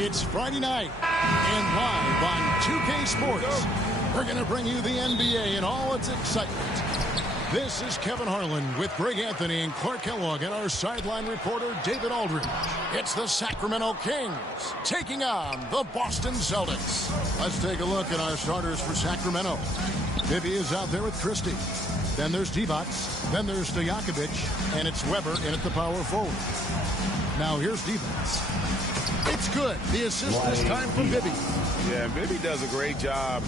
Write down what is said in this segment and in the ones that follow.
It's Friday night, and live on 2K Sports, we're going to bring you the NBA and all its excitement. This is Kevin Harlan with Greg Anthony and Clark Kellogg and our sideline reporter David Aldridge. It's the Sacramento Kings taking on the Boston Celtics. Let's take a look at our starters for Sacramento. Bibby is out there with Christie. Then there's Divac. Then there's Stojakovic. And it's Weber in at the power forward. Now here's Divac. It's good. The assist this time from Bibby. Yeah, Bibby does a great job.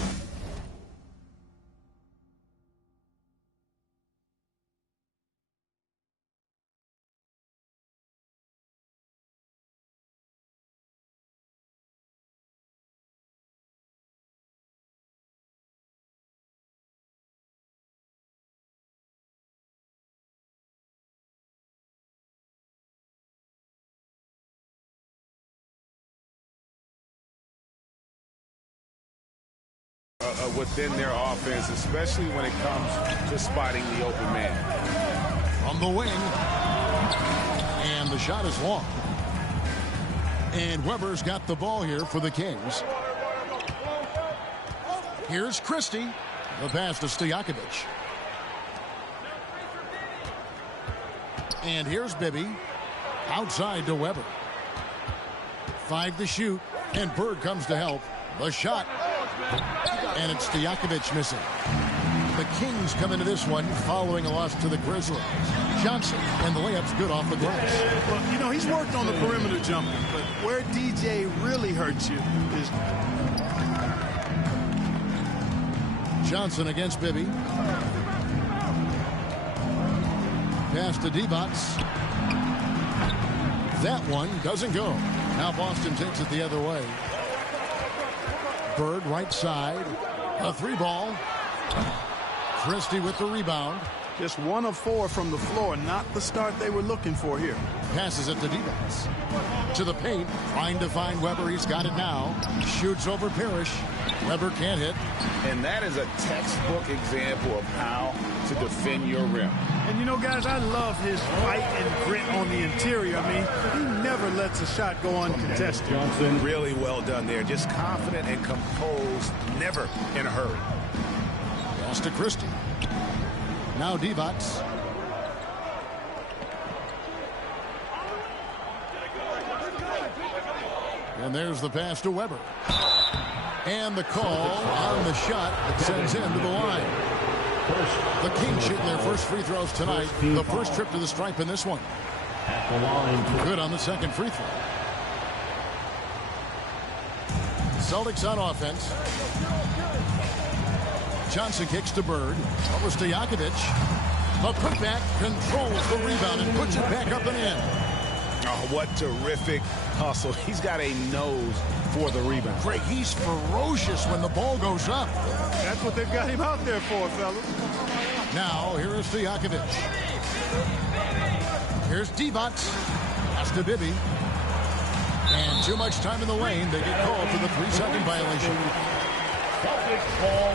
Within their offense, especially when it comes to spotting the open man. On the wing. And the shot is long. And Weber's got the ball here for the Kings. Here's Christie. The pass to Stojakovic. And here's Bibby. Outside to Weber. 5 to shoot. And Bird comes to help. The shot. And it's Stojakovic missing. The Kings come into this one following a loss to the Grizzlies. Johnson, and the layup's good off the glass. Well, you know, he's worked on the perimeter jumper, but where DJ really hurts you is... Johnson against Bibby. Pass to Divac. That one doesn't go. Now Boston takes it the other way. Bird right side. A 3-ball. Christie with the rebound. Just 1 of 4 from the floor. Not the start they were looking for here. Passes it to Divac. To the paint. Trying to find Weber. He's got it now. Shoots over Parrish. Weber can't hit. And that is a textbook example of how to defend your rim. And you know, guys, I love his fight and grit on the interior. I mean, he never lets a shot go uncontested. Johnson, really well done there. Just confident and composed, never in a hurry. Pass to Christie. Now Divac. And there's the pass to Weber. And the call on the shot that sends him to the line. The Kings shooting their first free throws tonight. The first trip to the stripe in this one. Good on the second free throw. Celtics on offense. Johnson kicks to Bird. Over Stojakovic. The putback controls the rebound and puts it back up and in. Oh, what terrific hustle. He's got a nose for the rebound. Greg, he's ferocious when the ball goes up. That's what they've got him out there for, fellas. Now, here is Stojakovic. Here's Divac. Pass to Bibby. And too much time in the lane. They get called for the 3-second violation. Celtics ball.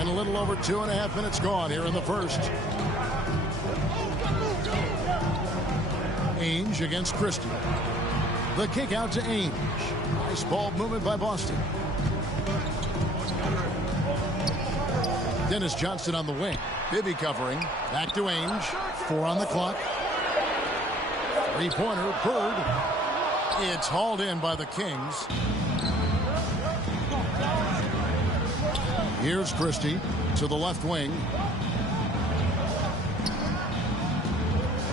And a little over 2.5 minutes gone here in the first. Ainge against Christie. The kick out to Ainge. Nice ball movement by Boston. Dennis Johnson on the wing. Bibby covering. Back to Ainge. 4 on the clock. 3-pointer. Bird. It's hauled in by the Kings. Here's Christie to the left wing.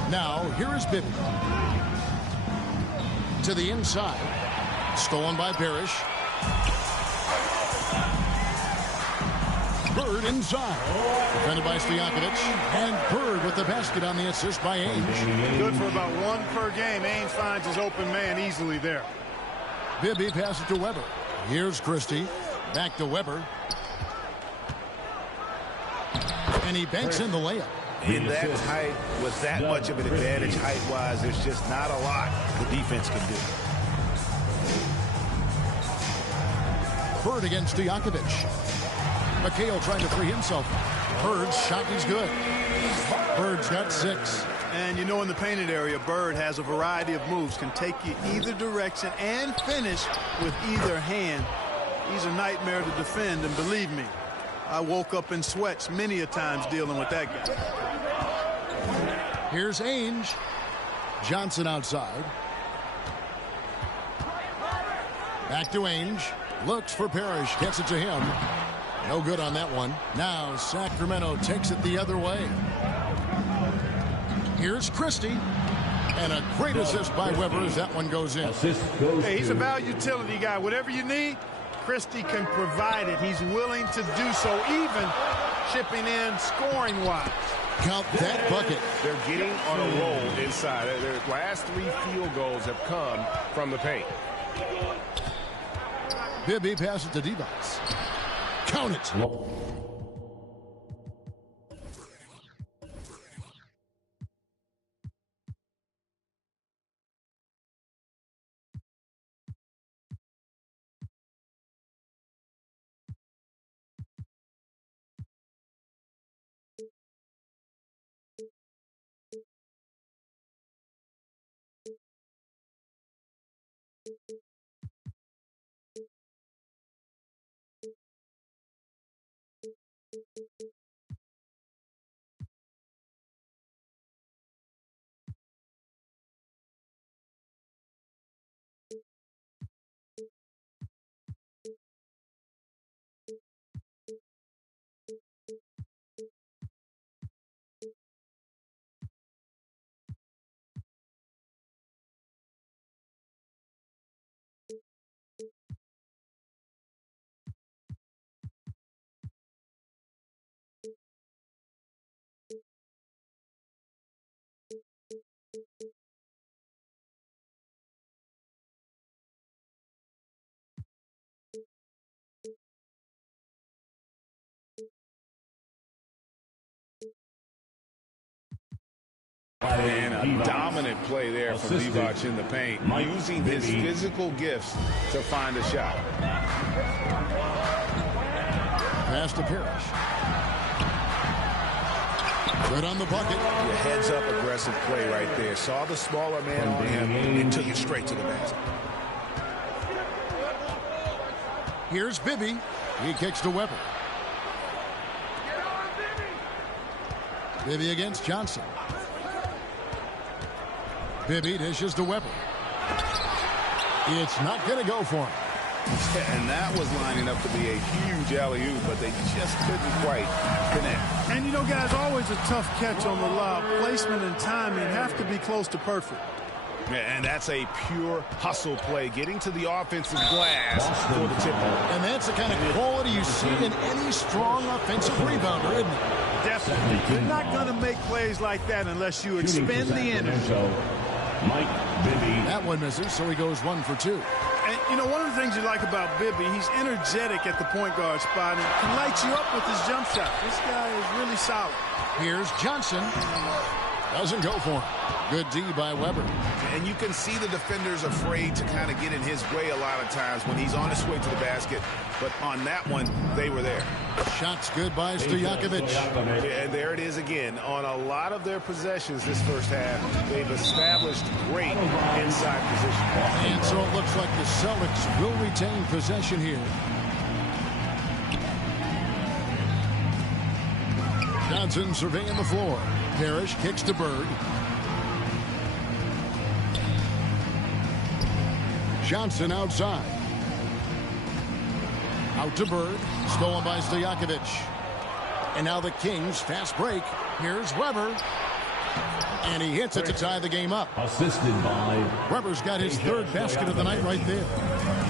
Now, here is Bibby. To the inside. Stolen by Parrish. Bird inside. Defended by Stojakovic. And Bird with the basket on the assist by Ainge. Good for about 1 per game. Ainge finds his open man easily there. Bibby passes to Weber. Here's Christie. Back to Weber. And he banks in the layup. In that height, with that much of an advantage height-wise, there's just not a lot the defense can do. Bird against Stojakovic. McHale trying to free himself. Bird's shot is good. Bird's got 6. And you know, in the painted area, Bird has a variety of moves, can take you either direction and finish with either hand. He's a nightmare to defend, and believe me, I woke up in sweats many a times dealing with that guy. Here's Ainge. Johnson outside. Back to Ainge. Looks for Parrish. Gets it to him. No good on that one. Now Sacramento takes it the other way. Here's Christie. And a great assist by Weber as that one goes in. Hey, he's a value utility guy. Whatever you need, Christie can provide it. He's willing to do so, even chipping in scoring-wise. Count that bucket. They're getting on a roll inside. Their last 3 field goals have come from the paint. Bibby passes to Divac. Count it. And a dominant play there from Divac in the paint, using his physical gifts to find a shot. Pass to Parrish. Good on the bucket. Your heads-up aggressive play right there. Saw the smaller man on him and took it straight to the basket. Here's Bibby. He kicks to Weber. Bibby against Johnson. Bibby dishes to Weber. It's not going to go for him. And that was lining up to be a huge alley-oop, but they just couldn't quite connect. And you know, guys, always a tough catch on the lob. Placement and timing have to be close to perfect. Yeah, and that's a pure hustle play, getting to the offensive glass for the tip. And that's the kind of quality you see in any strong offensive rebounder, isn't it? Definitely. You're not going to make plays like that unless you expend the energy. That one misses, so he goes 1 for 2. And, you know, one of the things you like about Bibby, he's energetic at the point guard spot and can light you up with his jump shot. This guy is really solid. Here's Johnson. Doesn't go for him. Good D by Weber. And you can see the defenders afraid to kind of get in his way a lot of times when he's on his way to the basket. But on that one, they were there. Shots good by Stojakovic. And there it is again. On a lot of their possessions this first half, they've established great inside position. And so it looks like the Celtics will retain possession here. Johnson surveying the floor. Parrish kicks to Bird. Johnson outside. Out to Bird. Stolen by Stojakovic. And now the Kings fast break. Here's Weber. And he hits it to tie the game up. Assisted by Weber's got his 3rd basket of the night right there.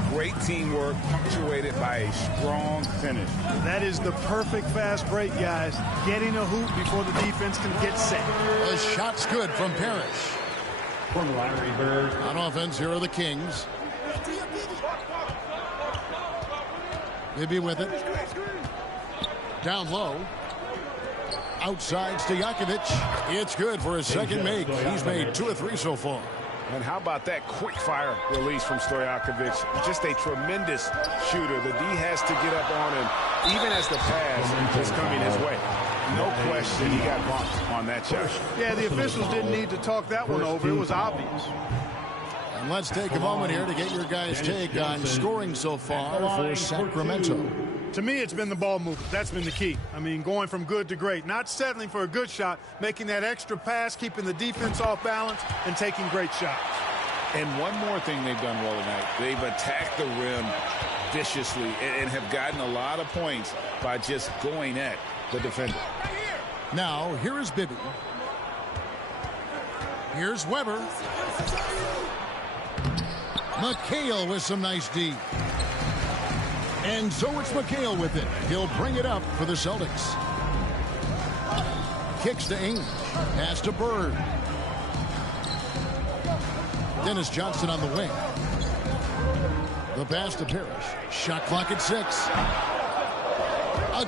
Great teamwork punctuated by a strong finish. That is the perfect fast break, guys. Getting a hoop before the defense can get set. The shot's good from Parrish. from Larry Bird. On offense, here are the Kings. Bibby with it. Down low. Outside Stojakovic. It's good for his second make. He's made 2 of 3 so far. And how about that quick fire release from Stojakovic? Just a tremendous shooter. The D has to get up on him, even as the pass is coming his way. No question he got bumped on that shot. Yeah, the officials didn't need to talk that one over. It was obvious. And let's take a moment here to get your guys' take on scoring so far for Sacramento. To me, it's been the ball movement. That's been the key. I mean, going from good to great. Not settling for a good shot, making that extra pass, keeping the defense off balance, and taking great shots. And one more thing they've done well tonight. They've attacked the rim viciously and have gotten a lot of points by just going at the defender. Now, here is Bibby. Here's Weber. McHale with some nice D. And so it's McHale with it. He'll bring it up for the Celtics. Kicks to Ainge. Pass to Bird. Dennis Johnson on the wing. The pass to Parrish. Shot clock at 6.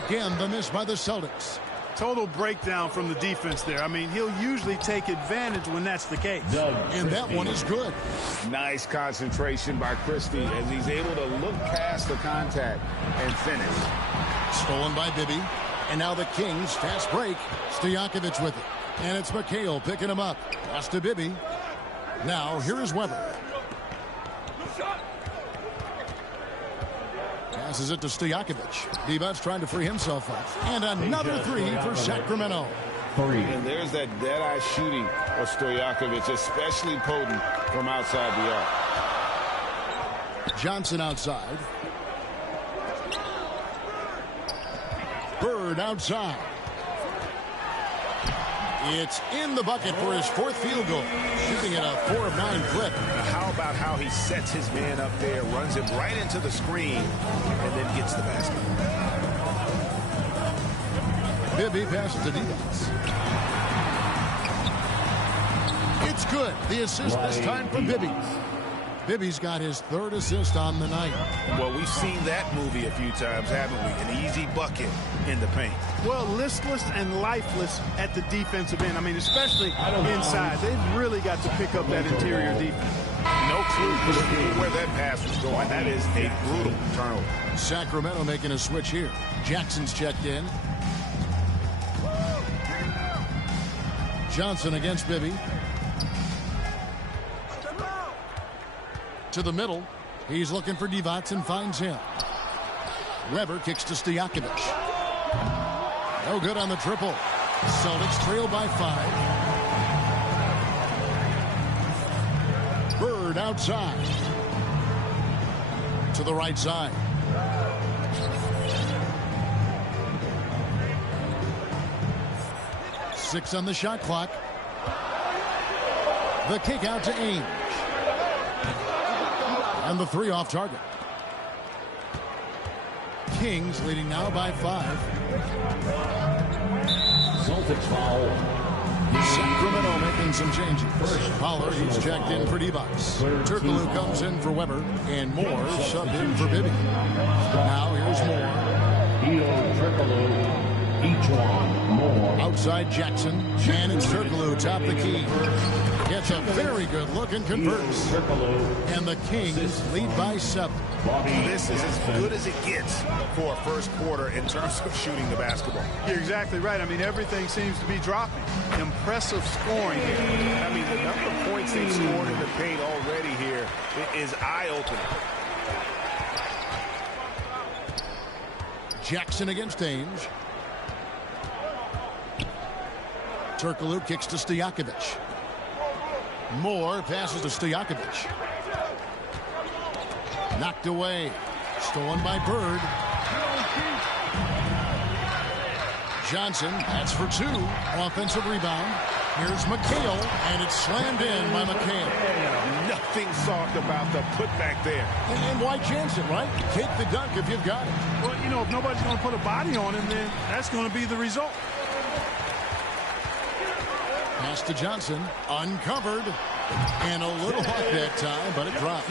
Again, the miss by the Celtics. Total breakdown from the defense there. I mean, he'll usually take advantage when that's the case. And that one is good. Nice concentration by Christie as he's able to look past the contact and finish. Stolen by Bibby. And now the Kings, fast break. Stojakovic with it. And it's McHale picking him up. Pass to Bibby. Now, here is Weber. Passes it to Stojakovic. Divac trying to free himself up. And another three for Sacramento. And there's that dead-eye shooting of Stojakovic, especially potent from outside the arc. Johnson outside. Bird outside. It's in the bucket for his 4th field goal. Shooting at a 4 of 9 clip. Now how about how he sets his man up there, runs him right into the screen, and then gets the basket. Bibby passes to Divac. It's good. The assist this time from Bibby. Bibby's got his 3rd assist on the night. Well, we've seen that movie a few times, haven't we? An easy bucket in the paint. Well, listless and lifeless at the defensive end. I mean, especially inside. They've really got to pick up that interior defense. No clue where that pass was going. That is a brutal turnover. Sacramento making a switch here. Jackson's checked in. Johnson against Bibby. To the middle. He's looking for Divac and finds him. Weber kicks to Stojakovic. No good on the triple. Celtics trail by 5. Bird outside. To the right side. Six on the shot clock. The kick out to Ainge. And the 3 off target. Kings leading now by 5. Celtics foul. Sacramento making some changes. Pollard, he's checked in for Divac. Turkoglu comes in for Weber. And Moore subbed in for Bibby. Now here's Moore. Turkoglu. Each one more. Outside Jackson. And it's Turkoglu top the key. Gets a very good look and converts. And the Kings lead by 7. This is as good as it gets for a first quarter in terms of shooting the basketball. You're exactly right. I mean, everything seems to be dropping. Impressive scoring here. I mean, the number of points they've scored in the paint already here is eye-opening. Jackson against Ainge. Turkoglu kicks to Stojakovic. Moore passes to Stojakovic. Knocked away. Stolen by Bird. Johnson, that's for 2. Offensive rebound. Here's McHale, and it's slammed in by McHale. Nothing soft about the putback there. And why chance it, right? Take the dunk if you've got it. Well, you know, if nobody's going to put a body on him, then that's going to be the result. Pass to Johnson, uncovered, and a little luck that time, but it drops.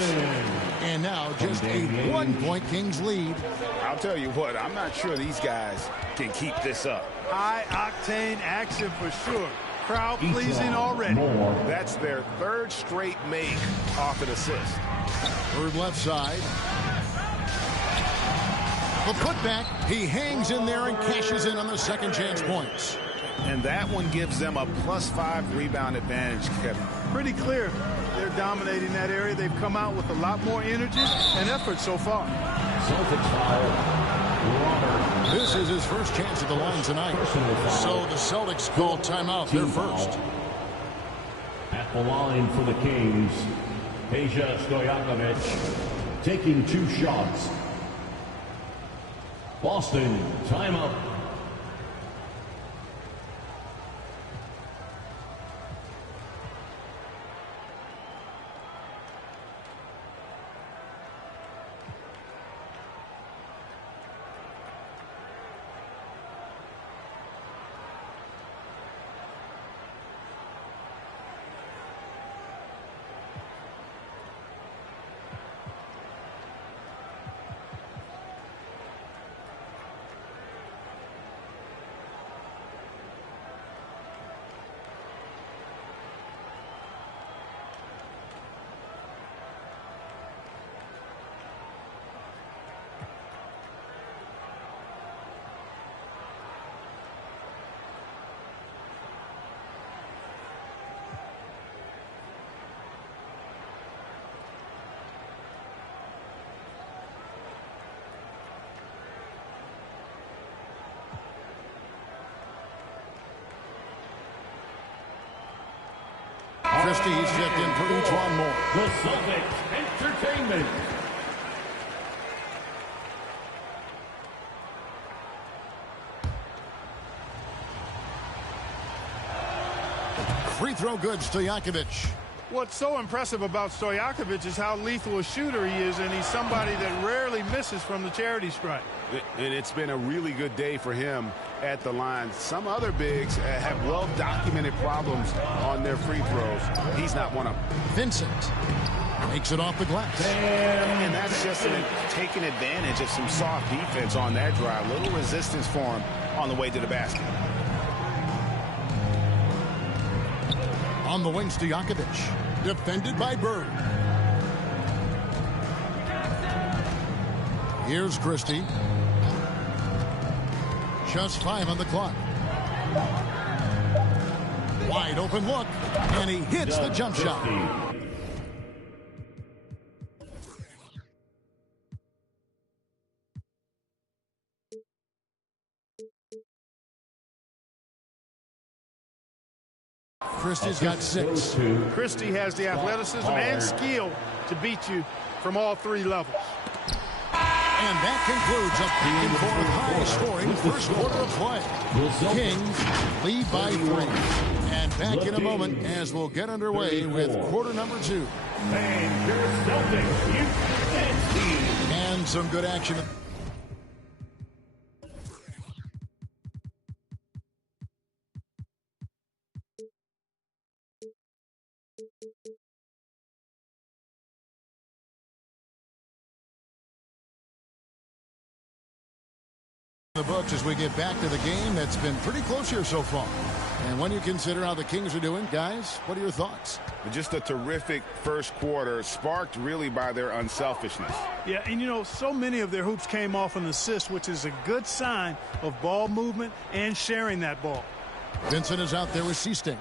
And now just a 1-point Kings lead. I'll tell you what, I'm not sure these guys can keep this up. High-octane action for sure. Crowd pleasing already. That's their 3rd straight make off an assist. Bird left side. The putback, he hangs in there and cashes in on the second chance points. And that one gives them a +5 rebound advantage, Kevin. Pretty clear. They're dominating that area. They've come out with a lot more energy and effort so far. Celtics foul. This is his first chance at the line tonight. So the Celtics call timeout. They're first. At the line for the Kings, Peja Stojakovic taking 2 shots. Boston, timeout. Christie, he's checked in for each one more. The Celtics Entertainment. Free throw good, Stojakovic. What's so impressive about Stojakovic is how lethal a shooter he is, and he's somebody that rarely misses from the charity stripe. And it's been a really good day for him at the line. Some other bigs have well-documented problems on their free throws. He's not one of them. Vincent makes it off the glass. And that's just taking advantage of some soft defense on that drive. Little resistance for him on the way to the basket. On the wing, Stojakovic. Defended by Bird. Here's Christie. Just 5 on the clock. Wide open look. And he hits the jump shot. Christie's got 6. Christie has the athleticism and skill to beat you from all 3 levels. And that concludes a back-and-forth high-scoring first quarter of play. Kings lead by 3. And back in a moment as we'll get underway with quarter number 2. And your Celtics, and some good action. The books as we get back to the game that's been pretty close here so far. And when you consider how the Kings are doing, guys, what are your thoughts? Just a terrific first quarter, sparked really by their unselfishness. Yeah, and you know, so many of their hoops came off an assist, which is a good sign of ball movement and sharing that ball. Vincent is out there with Seasting.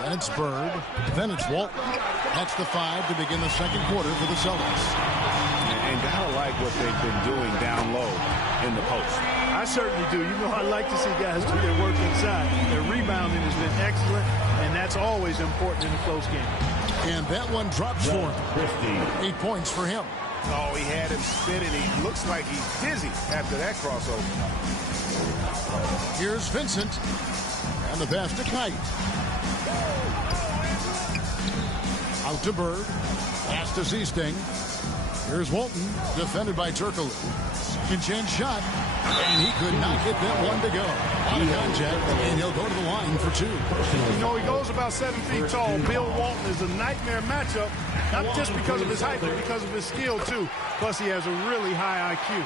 Then it's Bird. Then it's Walton. That's the 5 to begin the second quarter for the Celtics. And gotta like what they've been doing down low in the post. I certainly do. You know, I like to see guys do their work inside. Their rebounding has been excellent, and that's always important in a close game. And that one drops for him. 8 points for him. Oh, he had him spinning. He looks like he's dizzy after that crossover. Here's Vincent. And the pass to Kite. Out to Bird. Pass to Seasting. Here's Walton, defended by Turkoglu. Second chance shot, and he could not get that one to go. Out of contact, and he'll go to the line for 2. You know, he goes about 7 feet tall. Bill Walton is a nightmare matchup, not just because of his height, but because of his skill, too. Plus, he has a really high IQ.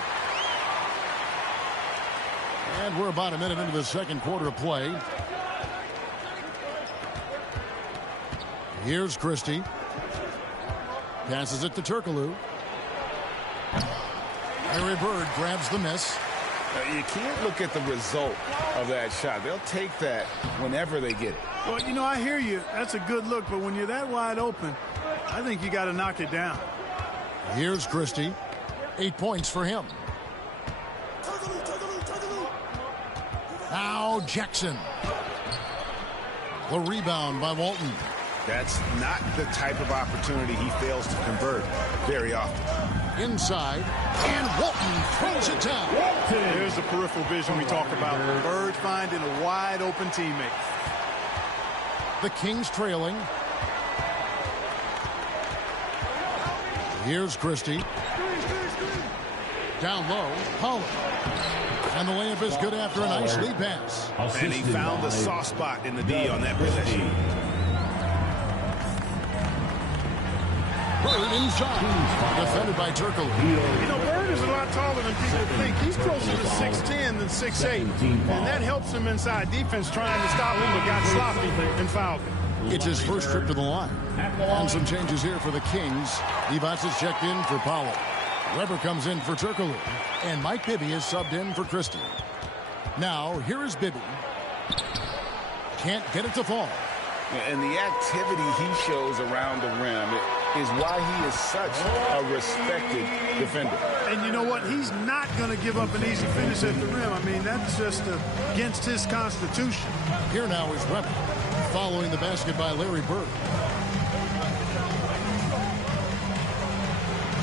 And we're about a minute into the second quarter of play. Here's Christie. Passes it to Turkoglu. Larry Bird grabs the miss. You can't look at the result of that shot. They'll take that whenever they get it. Well, you know, I hear you. That's a good look, but when you're that wide open, I think you got to knock it down. Here's Christie. 8 points for him. Now Jackson. The rebound by Walton. That's not the type of opportunity he fails to convert very often. Inside, and Walton throws it down. There's the peripheral vision we talk about. Bird finding a wide open teammate. The Kings trailing. Here's Christie. Down low, Holland. And the layup is good after a nice lead pass. And he found the soft spot in the D on that possession. Bird inside. Defended by Turkle. You know, Bird is a lot taller than people think. He's closer to 6'10 than 6'8. And that helps him inside defense trying to stop him, but got sloppy and fouled him. It's his first trip to the line. And some changes here for the Kings. Evans is checked in for Powell. Weber comes in for Turkoglu. And Mike Bibby is subbed in for Christie. Now, here is Bibby. Can't get it to fall. And the activity he shows around the rim is why he is such a respected defender. And you know what? He's not going to give up an easy finish at the rim. I mean, that's just against his constitution. Here now is Weber, following the basket by Larry Bird.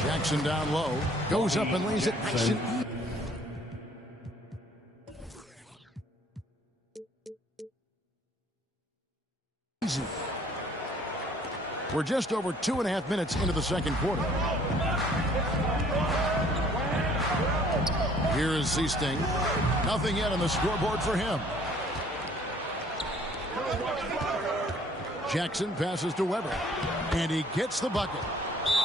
Jackson down low, goes up and lays it nice and easy. We're just over 2.5 minutes into the second quarter. Here is Seasting. Nothing yet on the scoreboard for him. Jackson passes to Weber. And he gets the bucket.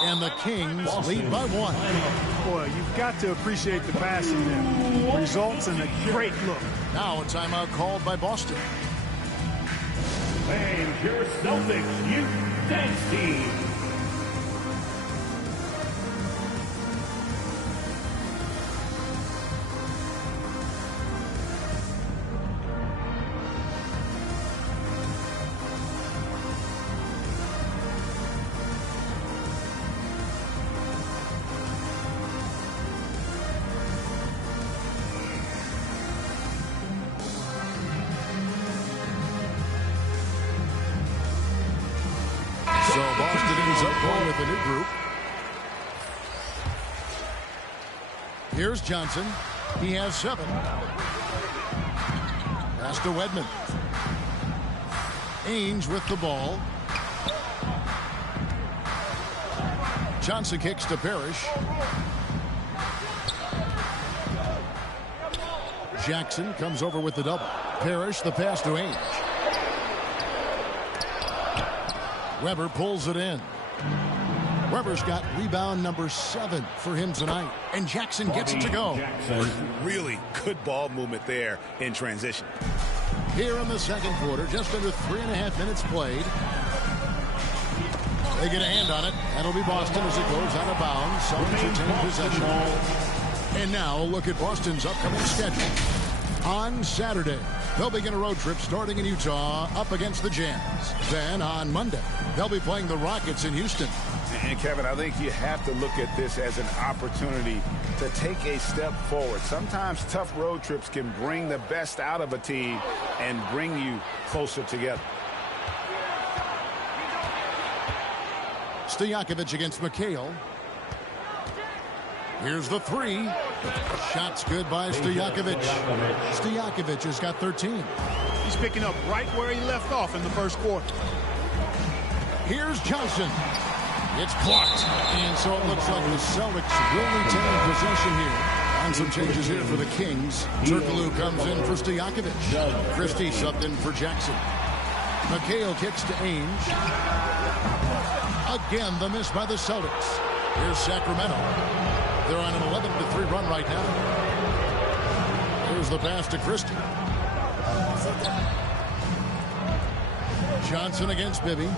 And the Kings lead by 1. Boy, you've got to appreciate the passing there. Results in a great look. Now a timeout called by Boston. And your Celtics Youth Dance Team. So Boston ends up going with a new group. Here's Johnson. He has 7. Pass to Wedman. Ainge with the ball. Johnson kicks to Parrish. Jackson comes over with the double. Parrish the pass to Ainge. Weber pulls it in. Weber's got rebound number 7 for him tonight. And Jackson gets it to go. Really good ball movement there in transition. Here in the second quarter, just under 3.5 minutes played. They get a hand on it. That'll be Boston as it goes out of bounds. Celtics retain possession. And now a look at Boston's upcoming schedule. On Saturday, they'll begin a road trip starting in Utah up against the Jazz. Then on Monday, they'll be playing the Rockets in Houston. And Kevin, I think you have to look at this as an opportunity to take a step forward. Sometimes tough road trips can bring the best out of a team and bring you closer together. Stojakovic against McHale. Here's the 3. Shot's good by Stojakovic. Stojakovic has got 13. He's picking up right where he left off in the first quarter. Here's Johnson. It's blocked. And so it looks like the Celtics will retain possession here. And some changes here for the Kings. Turkoglu comes in for Stojakovic. Christie subbed in for Jackson. McHale kicks to Ainge. Again, the miss by the Celtics. Here's Sacramento. They're on an 11-3 run right now. Here's the pass to Christie. Johnson against Bibby.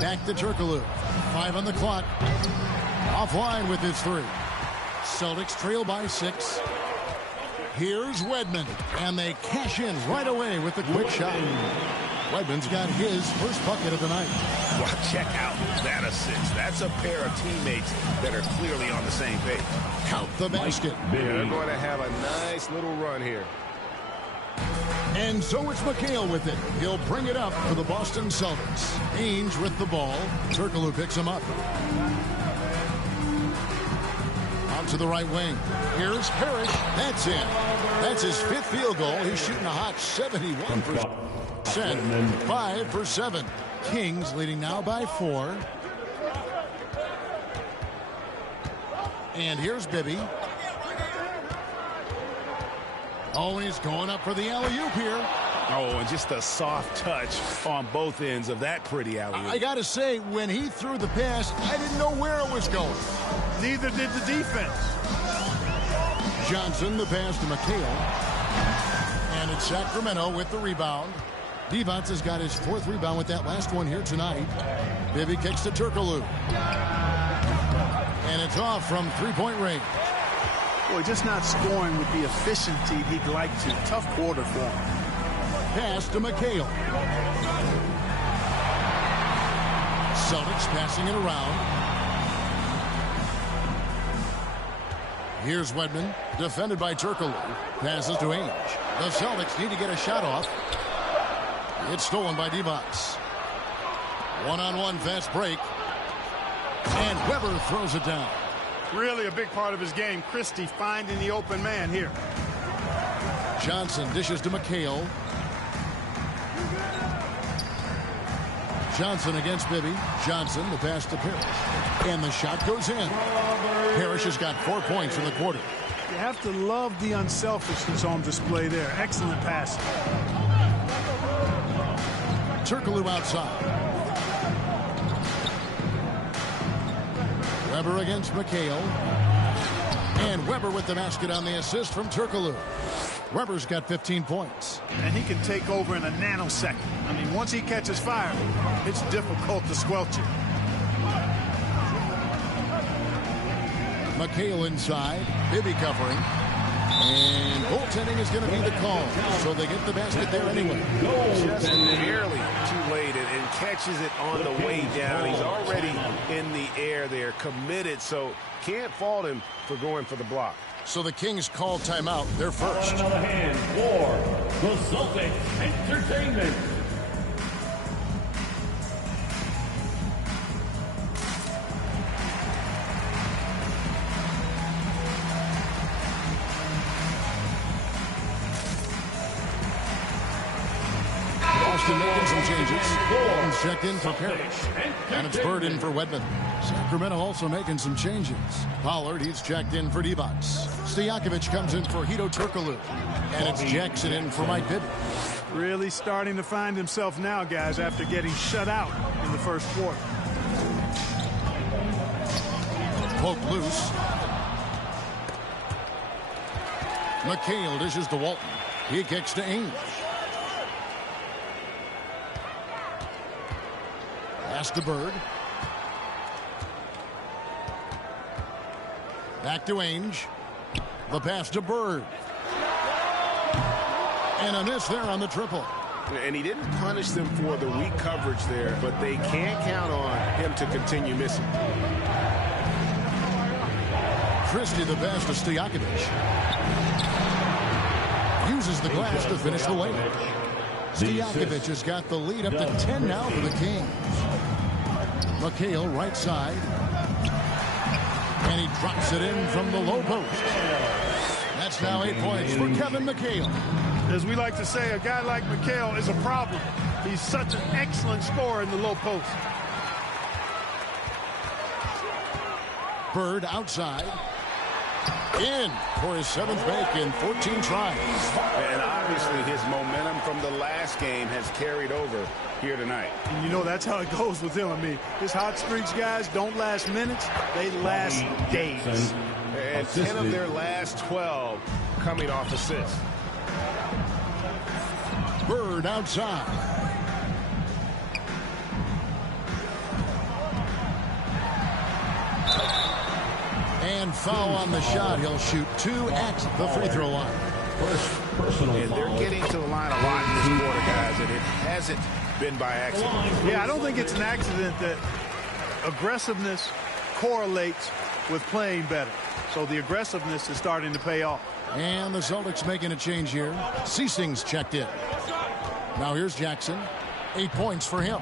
Back to Turkoglu. 5 on the clock. Offline with his 3. Celtics trail by 6. Here's Wedman, and they cash in right away with the quick shot. Wedman's got his first bucket of the night. Well, check out that assist. That's a pair of teammates that are clearly on the same page. Count the basket. They're going to have a nice little run here. And so it's McHale with it. He'll bring it up for the Boston Celtics. Ainge with the ball. Turkoglu picks him up. To the right wing. Here's Parrish. That's in. That's his 5th field goal. He's shooting a hot 71%. 5 for 7. Kings leading now by 4. And here's Bibby. Oh, he's going up for the alley-oop here. Oh, and just a soft touch on both ends of that pretty alley-oop. I got to say, when he threw the pass, I didn't know where it was going. Neither did the defense. Johnson, the pass to McHale. And it's Sacramento with the rebound. Divac has got his 4th rebound with that last one here tonight. Bibby kicks to Turkoglu. And it's off from 3-point range. Boy, just not scoring with the efficiency he'd like to. Tough quarter for him. Pass to McHale. Celtics passing it around. Here's Wedman, defended by Turkoglu. Passes to Ainge. The Celtics need to get a shot off. It's stolen by Divac. One-on-one fast break. And Weber throws it down. Really a big part of his game. Christie finding the open man here. Johnson dishes to McHale. Johnson against Bibby. Johnson, the pass to Parrish. And the shot goes in. Parrish has got 4 points in the quarter. You have to love the unselfishness on display there. Excellent pass. Turkoglu outside. Weber against McHale. And Weber with the basket on the assist from Turkoglu. Weber's got 15 points. And he can take over in a nanosecond. I mean, once he catches fire, it's difficult to squelch it. McHale inside. Bibby covering. And goaltending is going to be the call. So they get the basket there anyway. Just barely too late and catches it on the way down. He's already in the air there, committed, so can't fault him for going for the block. So the Kings call timeout. They're first. On another hand for the Celtics Entertainment. Boston making some changes. Bolton's checked in for Parrish. And it's Bird in for Wedman. Sacramento also making some changes. Pollard, he's checked in for Divac. Stojakovic comes in for Hedo Turkoglu. And it's Jackson in for Mike Bibby. Really starting to find himself now, guys, after getting shut out in the first quarter. Poke loose. McHale dishes to Walton. He kicks to Ainge. Pass to Bird. Back to Ainge. The pass to Bird. And a miss there on the triple. And he didn't punish them for the weak coverage there, but they can't count on him to continue missing. Christie the pass to Stojakovic. Uses the glass to finish the layup. Stojakovic has got the lead up to 10 now for the Kings. McHale right side. And he drops it in from the low post. That's now 8 points for Kevin McHale. As we like to say, a guy like McHale is a problem. He's such an excellent scorer in the low post. Bird outside. In for his 7th make in 14 tries. And obviously his momentum from the last game has carried over here tonight. And you know that's how it goes with him. I mean, his hot streaks, guys, don't last minutes. They last days. And 10 of their last 12 coming off assists. Bird outside. foul on the shot. He'll shoot 2 at the free throw line. First personal And they're foul. getting to the line a lot in this quarter, guys, and it hasn't been by accident. Yeah, I don't think it's an accident that aggressiveness correlates with playing better. So the aggressiveness is starting to pay off. And the Celtics making a change here. Ceasing's checked in. Now here's Jackson. 8 points for him.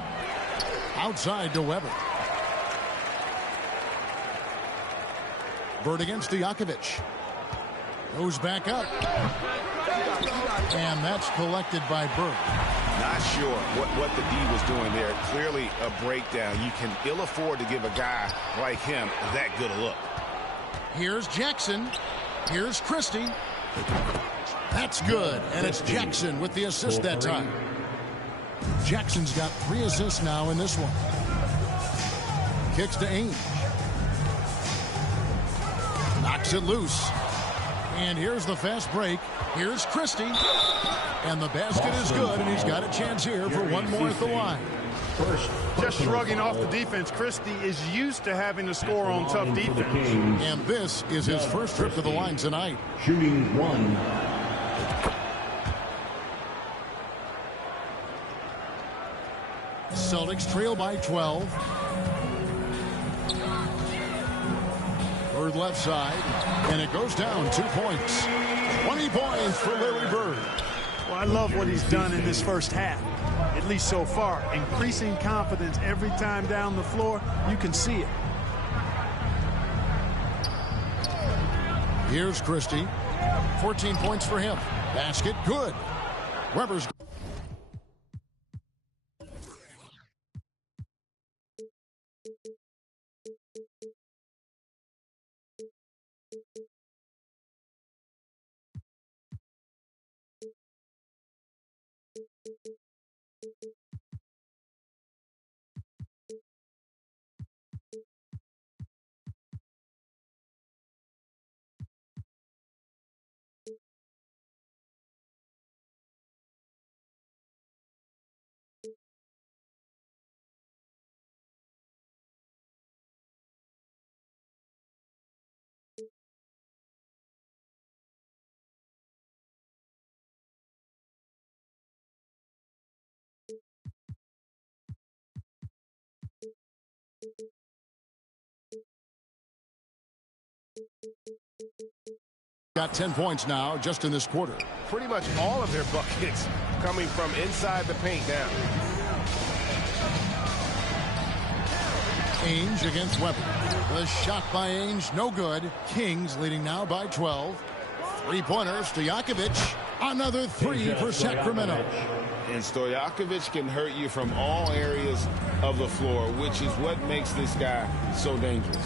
Outside to Weber. Bird against Stojakovic. Goes back up. And that's collected by Bird. Not sure what the D was doing there. Clearly a breakdown. You can ill afford to give a guy like him that good a look. Here's Jackson. Here's Christie. That's good. And it's Jackson with the assist that time. Jackson's got 3 assists now in this one. Kicks to Ainge. Knocks it loose. And here's the fast break. Here's Christie. And the basket is good, and he's got a chance here for one more at the line. Just shrugging off the defense, Christie is used to having to score on tough defense. And this is his first trip to the line tonight. Shooting 1. Celtics trail by 12. Bird left side, and it goes down 2 points. 20 points for Larry Bird. Well, I love what he's done in this first half, at least so far. Increasing confidence every time down the floor. You can see it. Here's Christie. 14 points for him. Basket good. Weber's. Got 10 points now just in this quarter. Pretty much all of their buckets coming from inside the paint now. Ainge against Weber. The shot by Ainge, no good. Kings leading now by 12. 3-pointers to Stojakovic. Another 3 for Sacramento. And Stojakovic can hurt you from all areas of the floor, which is what makes this guy so dangerous.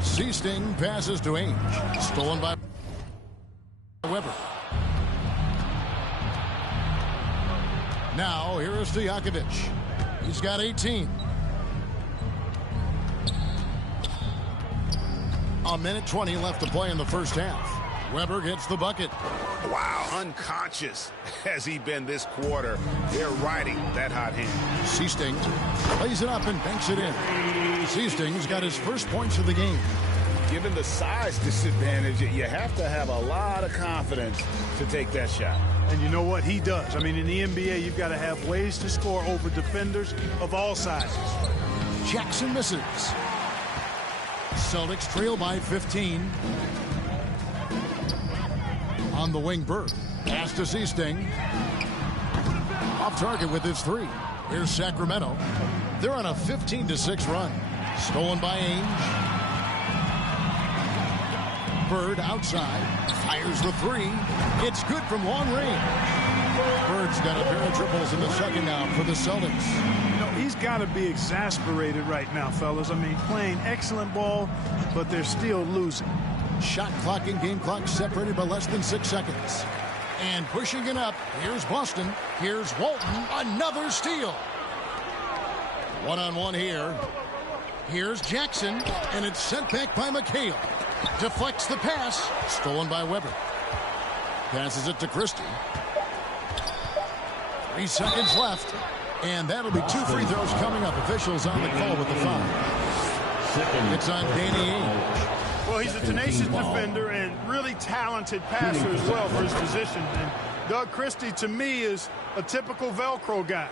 Seasting passes to Ainge. Stolen by Weber. Now here is Stojakovic. He's got 18. A minute 20 left to play in the first half. Weber gets the bucket. Wow, unconscious has he been this quarter. They're riding that hot hand. Seasting plays it up and banks it in. Seasting's got his first points of the game. Given the size disadvantage, you have to have a lot of confidence to take that shot. And you know what? He does. I mean, in the NBA, you've got to have ways to score over defenders of all sizes. Jackson misses. Celtics trail by 15. On the wing, Bird. Pass to Seasting. Off target with his 3. Here's Sacramento. They're on a 15-6 run. Stolen by Ainge. Bird outside. Fires the 3. It's good from long range. Bird's got a pair of triples in the second now for the Celtics. You know, he's got to be exasperated right now, fellas. I mean, playing excellent ball, but they're still losing. Shot clock and game clock separated by less than 6 seconds. And pushing it up. Here's Boston. Here's Walton. Another steal. One-on-one here. Here's Jackson. And it's sent back by McHale. Deflects the pass. Stolen by Weber. Passes it to Christie. 3 seconds left. And that'll be 2 free throws coming up. Officials on the call with the foul. It's on Danny Ainge. Well, he's a tenacious defender and really talented passer as well for his position. And Doug Christie, to me, is a typical Velcro guy.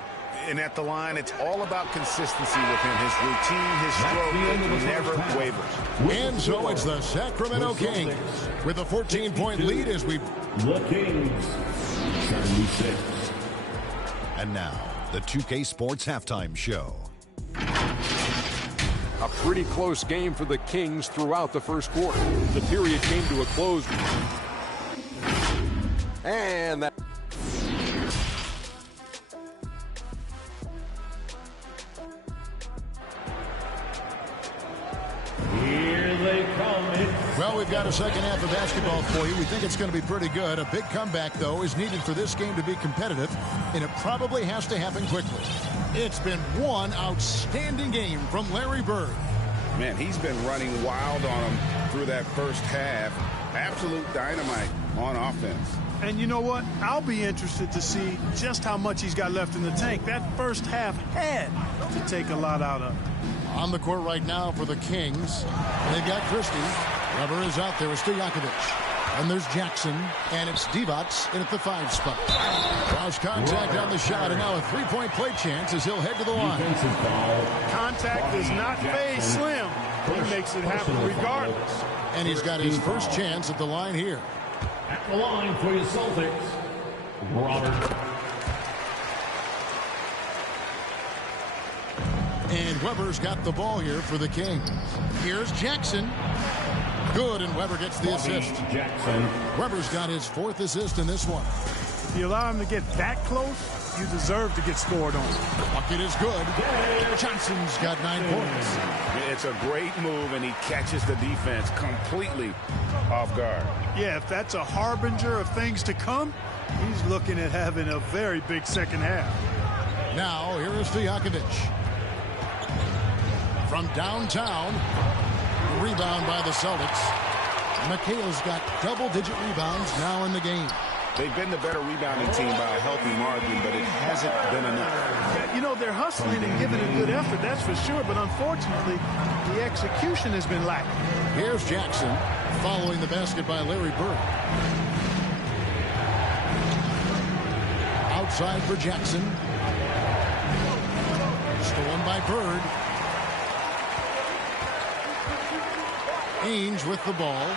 And at the line, it's all about consistency with him. His routine, his stroke, it never wavers. And so it's the Sacramento Kings with a 14-point lead as we... The Kings, 76. And now, the 2K Sports Halftime Show. A pretty close game for the Kings throughout the first quarter. The period came to a close. And that... Here they come. Well, we've got a second half of basketball for you. We think it's going to be pretty good. A big comeback, though, is needed for this game to be competitive, and it probably has to happen quickly. It's been one outstanding game from Larry Bird. Man, he's been running wild on him through that first half. Absolute dynamite on offense. And you know what? I'll be interested to see just how much he's got left in the tank. That first half had to take a lot out of him. On the court right now for the Kings, they've got Christie. Rubber is out there with Stojakovic. And there's Jackson, and it's Divac in at the 5 spot. Cross contact on the shot, and now a three-point play chance as he'll head to the line. Contact does not fade Slim. He makes it happen regardless. And he's got his first chance at the line here. At the line for your Celtics, Robert. And Weber's got the ball here for the Kings. Here's Jackson. Good, and Weber gets the assist. Jackson. Weber's got his 4th assist in this one. If you allow him to get that close, you deserve to get scored on. Bucket is good. Johnson's got 9 points. It's a great move, and he catches the defense completely off guard. Yeah, if that's a harbinger of things to come, he's looking at having a very big second half. Now, here is Stojakovic. From downtown, rebound by the Celtics. McHale's got double-digit rebounds now in the game. They've been the better rebounding team by a healthy margin, but it hasn't been enough. You know, they're hustling and giving a good effort, that's for sure, but unfortunately, the execution has been lacking. Here's Jackson following the basket by Larry Bird. Outside for Jackson. Stolen by Bird. Ainge with the ball.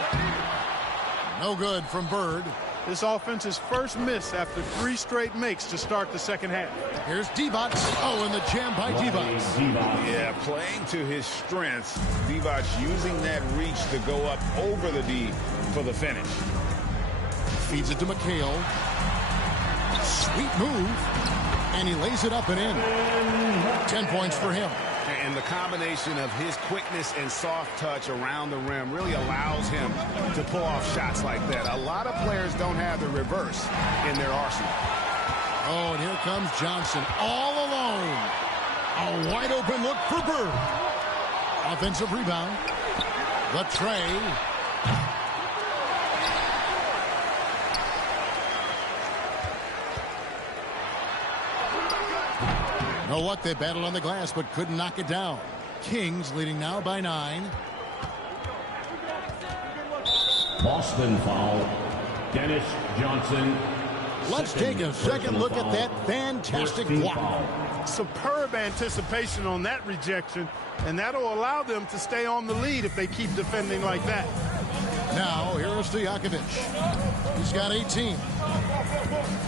No good from Bird. This offense's first miss after 3 straight makes to start the second half. Here's Divac. Oh, and the jam by Divac. Yeah, playing to his strengths. Divac using that reach to go up over the D for the finish. Feeds it to McHale. Sweet move. And he lays it up and in. 10 points for him. And the combination of his quickness and soft touch around the rim really allows him to pull off shots like that. A lot of players don't have the reverse in their arsenal. Oh, and here comes Johnson all alone. A wide open look for Bird. Offensive rebound. The tray. Know what? They battled on the glass, but couldn't knock it down. Kings leading now by 9. Boston foul. Dennis Johnson. Let's take a second look at that fantastic block. Superb anticipation on that rejection, and that'll allow them to stay on the lead if they keep defending like that. Now, here is Stojakovic. He's got 18.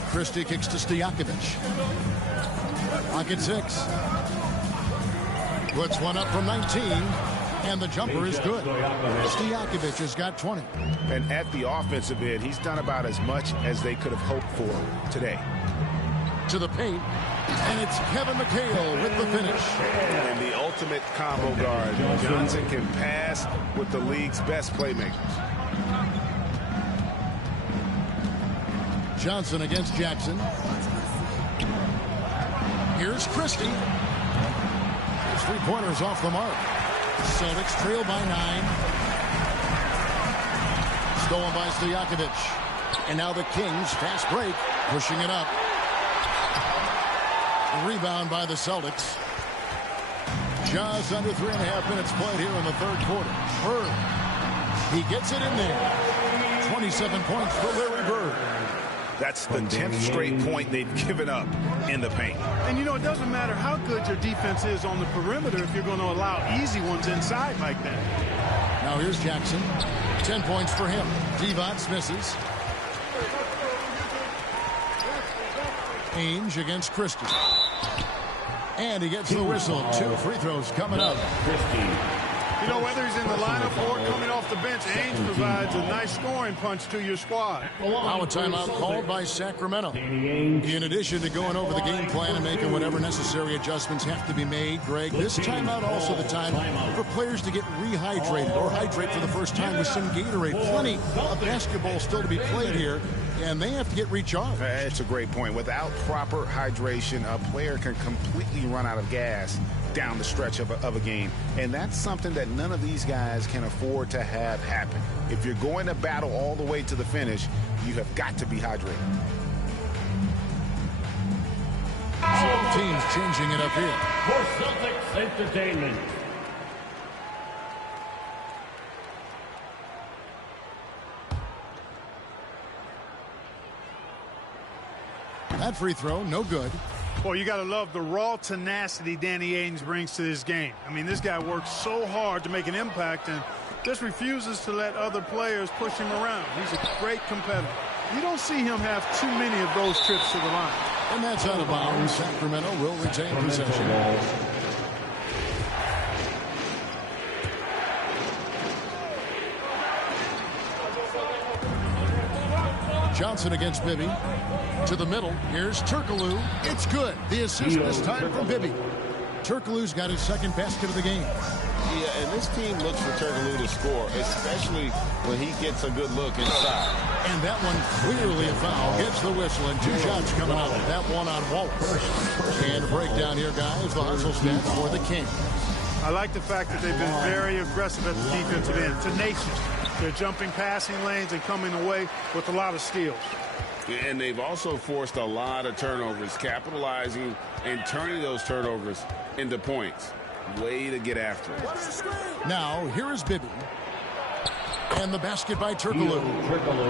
Christie kicks to Stojakovic. Pocket 6. Puts one up from 19. And the jumper is good. Stojakovic has got 20. And at the offensive end, he's done about as much as they could have hoped for today. To the paint. And it's Kevin McHale with the finish. And the ultimate combo guard. Johnson can pass with the league's best playmakers. Johnson against Jackson. Here's Christie. His 3-pointers off the mark. Celtics trail by 9. Stolen by Stojakovic. And now the Kings, fast break, pushing it up. A rebound by the Celtics. Just under 3.5 minutes played here in the third quarter. Bird He gets it in there. 27 points for Larry Bird. That's the 10th straight point they've given up in the paint. And, you know, it doesn't matter how good your defense is on the perimeter if you're going to allow easy ones inside like that. Now here's Jackson. 10 points for him. Divac misses. Ainge against Christie. And he gets the whistle. 2 free throws coming up. You know, whether he's in the lineup or coming off the bench, Ainge provides a nice scoring punch to your squad. Now a timeout called by Sacramento. In addition to going over the game plan and making whatever necessary adjustments have to be made, Greg, this timeout also the time for players to get rehydrated or hydrate for the first time with some Gatorade. Plenty of basketball still to be played here, and they have to get recharged. That's a great point. Without proper hydration, a player can completely run out of gas down the stretch of a game. And that's something that none of these guys can afford to have happen. If you're going to battle all the way to the finish, you have got to be hydrated. Both teams changing it up here. For Celtics Entertainment. That free throw, no good. Well, you got to love the raw tenacity Danny Ainge brings to this game. I mean, this guy works so hard to make an impact and just refuses to let other players push him around. He's a great competitor. You don't see him have too many of those trips to the line. And that's out of bounds. Sacramento will retain possession. Johnson against Bibby. To the middle. Here's Turkoglu. It's good. The assist this time from Bibby. Turkoglu's got his second basket of the game. Yeah, and this team looks for Turkoglu to score, especially when he gets a good look inside. And that one clearly a foul. Gets the whistle, and 2 shots coming out. That one on Wallace. And a breakdown here, guys. The hustle stats for the Kings. I like the fact that they've been very aggressive at the defensive end. Tenacious. They're jumping passing lanes and coming away with a lot of steals. And they've also forced a lot of turnovers, capitalizing and turning those turnovers into points. Way to get after it. Now, here is Bibby. And the basket by Turkoglu.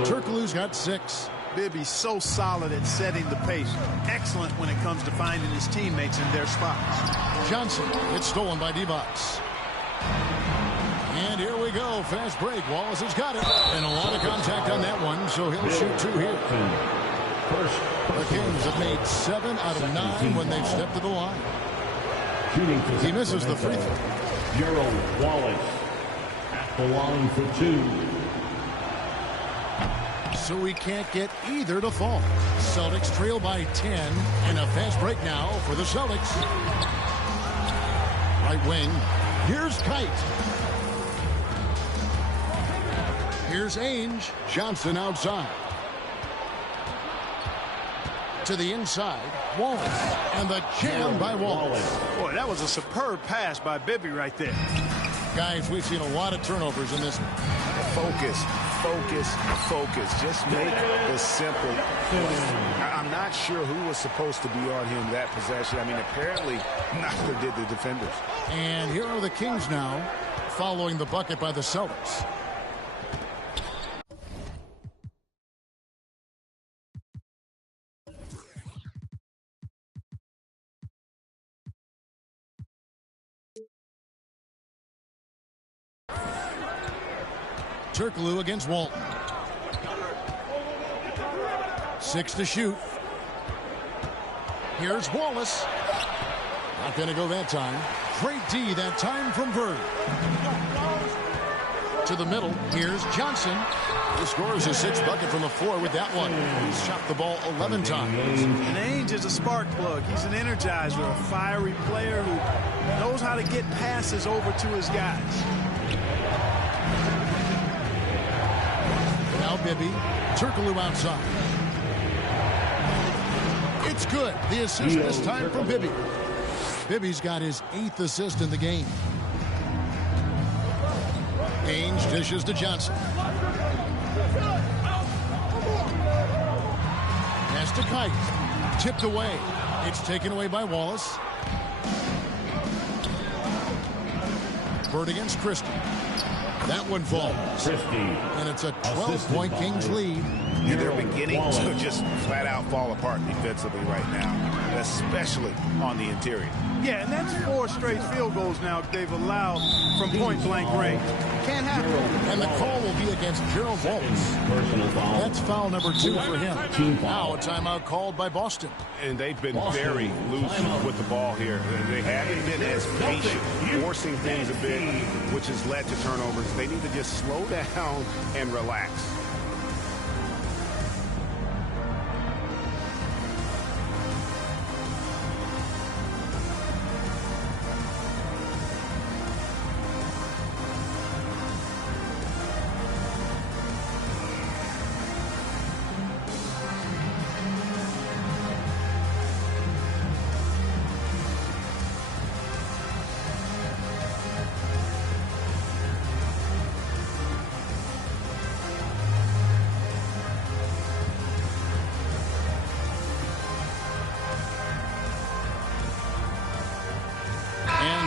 Turkoglu's got 6. Bibby's so solid at setting the pace. Excellent when it comes to finding his teammates in their spots. Johnson gets stolen by Divac. And here we go. Fast break. Wallace has got it. And a lot of contact on that one, so he'll shoot 2 here. The Kings have made 7 out of 9 when they've stepped to the line. He misses the free throw. Gerald Wallace at the line for 2. So we can't get either to fall. Celtics trail by 10. And a fast break now for the Celtics. Right wing. Here's Kite. Here's Ainge. Johnson outside. To the inside. Wallace. And the jam by Wallace. Boy, that was a superb pass by Bibby right there. Guys, we've seen a lot of turnovers in this one. Focus, focus, focus. Just make the simple. I'm not sure who was supposed to be on him that possession. I mean, apparently neither did the defenders. And here are the Kings now, following the bucket by the Celtics. Turkoglu against Walton. 6 to shoot. Here's Wallace. Not going to go that time. Great D that time from Bird. To the middle. Here's Johnson. He scores his 6th bucket from the floor with that one. He's shot the ball 11 times. And Ainge is a spark plug. He's an energizer, a fiery player who knows how to get passes over to his guys. Now Bibby. Turkoglu outside. It's good. The assist this time from Bibby. Bibby's got his 8th assist in the game. Ainge dishes to Johnson. Pass to Kite. Tipped away. It's taken away by Wallace. Bird against Christie. That one falls. And it's a 12-point Kings lead. And they're beginning to just flat out fall apart defensively right now, especially on the interior. Yeah, and that's 4 straight field goals now they've allowed from point-blank range. Can't happen. And the call will be against Gerald Walton. That's foul number 2 for him. Now a timeout called by Boston. And they've been very loose with the ball here. They haven't been as patient, forcing things a bit, which has led to turnovers. They need to just slow down and relax.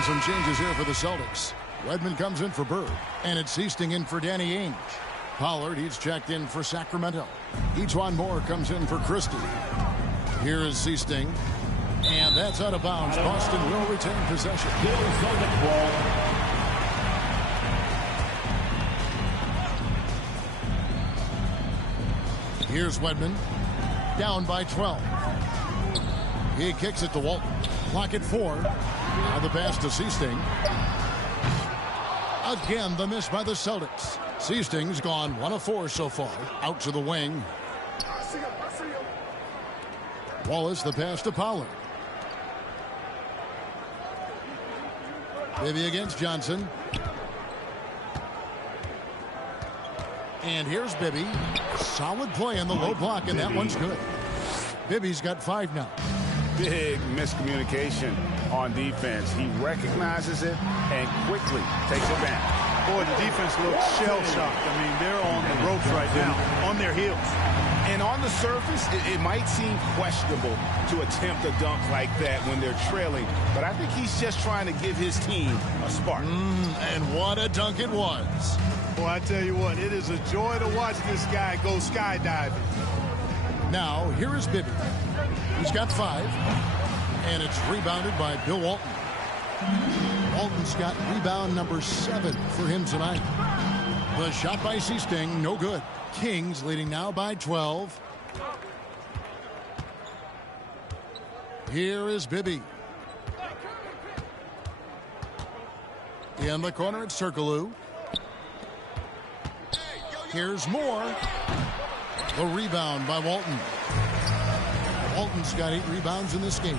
Some changes here for the Celtics. Redmond comes in for Bird, and it's Easting in for Danny Ainge. Pollard, he's checked in for Sacramento. Etuan Moore comes in for Christie. Here is Easting, and that's out of bounds. Boston will retain possession. Here's Wedman, down by 12. He kicks it to Walton. Clock at 4. Now the pass to Seasting. Again, the miss by the Celtics. Seasting's gone 1 of 4 so far. Out to the wing. Wallace, the pass to Pollard. Bibby against Johnson. And here's Bibby. Solid play in the low block, and that one's good. Bibby's got 5 now. Big miscommunication on defense. He recognizes it and quickly takes it back. Boy, the defense looks shell-shocked. I mean, they're on the ropes right now, on their heels. And on the surface, it might seem questionable to attempt a dunk like that when they're trailing, but I think he's just trying to give his team a spark. And what a dunk it was. Boy, I tell you what, it is a joy to watch this guy go skydiving. Now, here is Bibby. He's got 5, and it's rebounded by Bill Walton. Walton's got rebound number 7 for him tonight. The shot by Seasting, no good. Kings leading now by 12. Here is Bibby. In the corner, it's Circulou. Here's Moore. The rebound by Walton. Walton's got 8 rebounds in this game.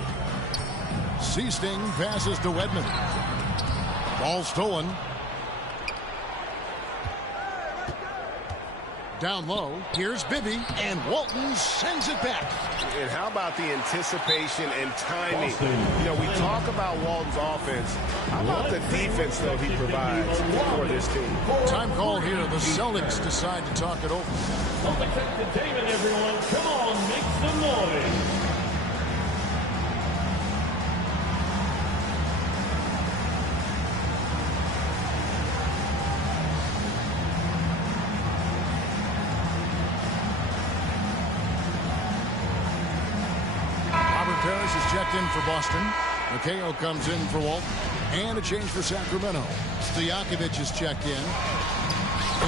Seasting passes to Wedman. Ball stolen. Down low. Here's Bibby, and Walton sends it back. And how about the anticipation and timing? You know, we talk about Walton's offense. How about the defense, though, he provides for this team? Time call here. The Celtics decide to talk it over. Celtics entertainment, everyone. Come on, make some noise. Parrish is checked in for Boston. Mikhail comes in for Walton. And a change for Sacramento. Stojakovic is checked in.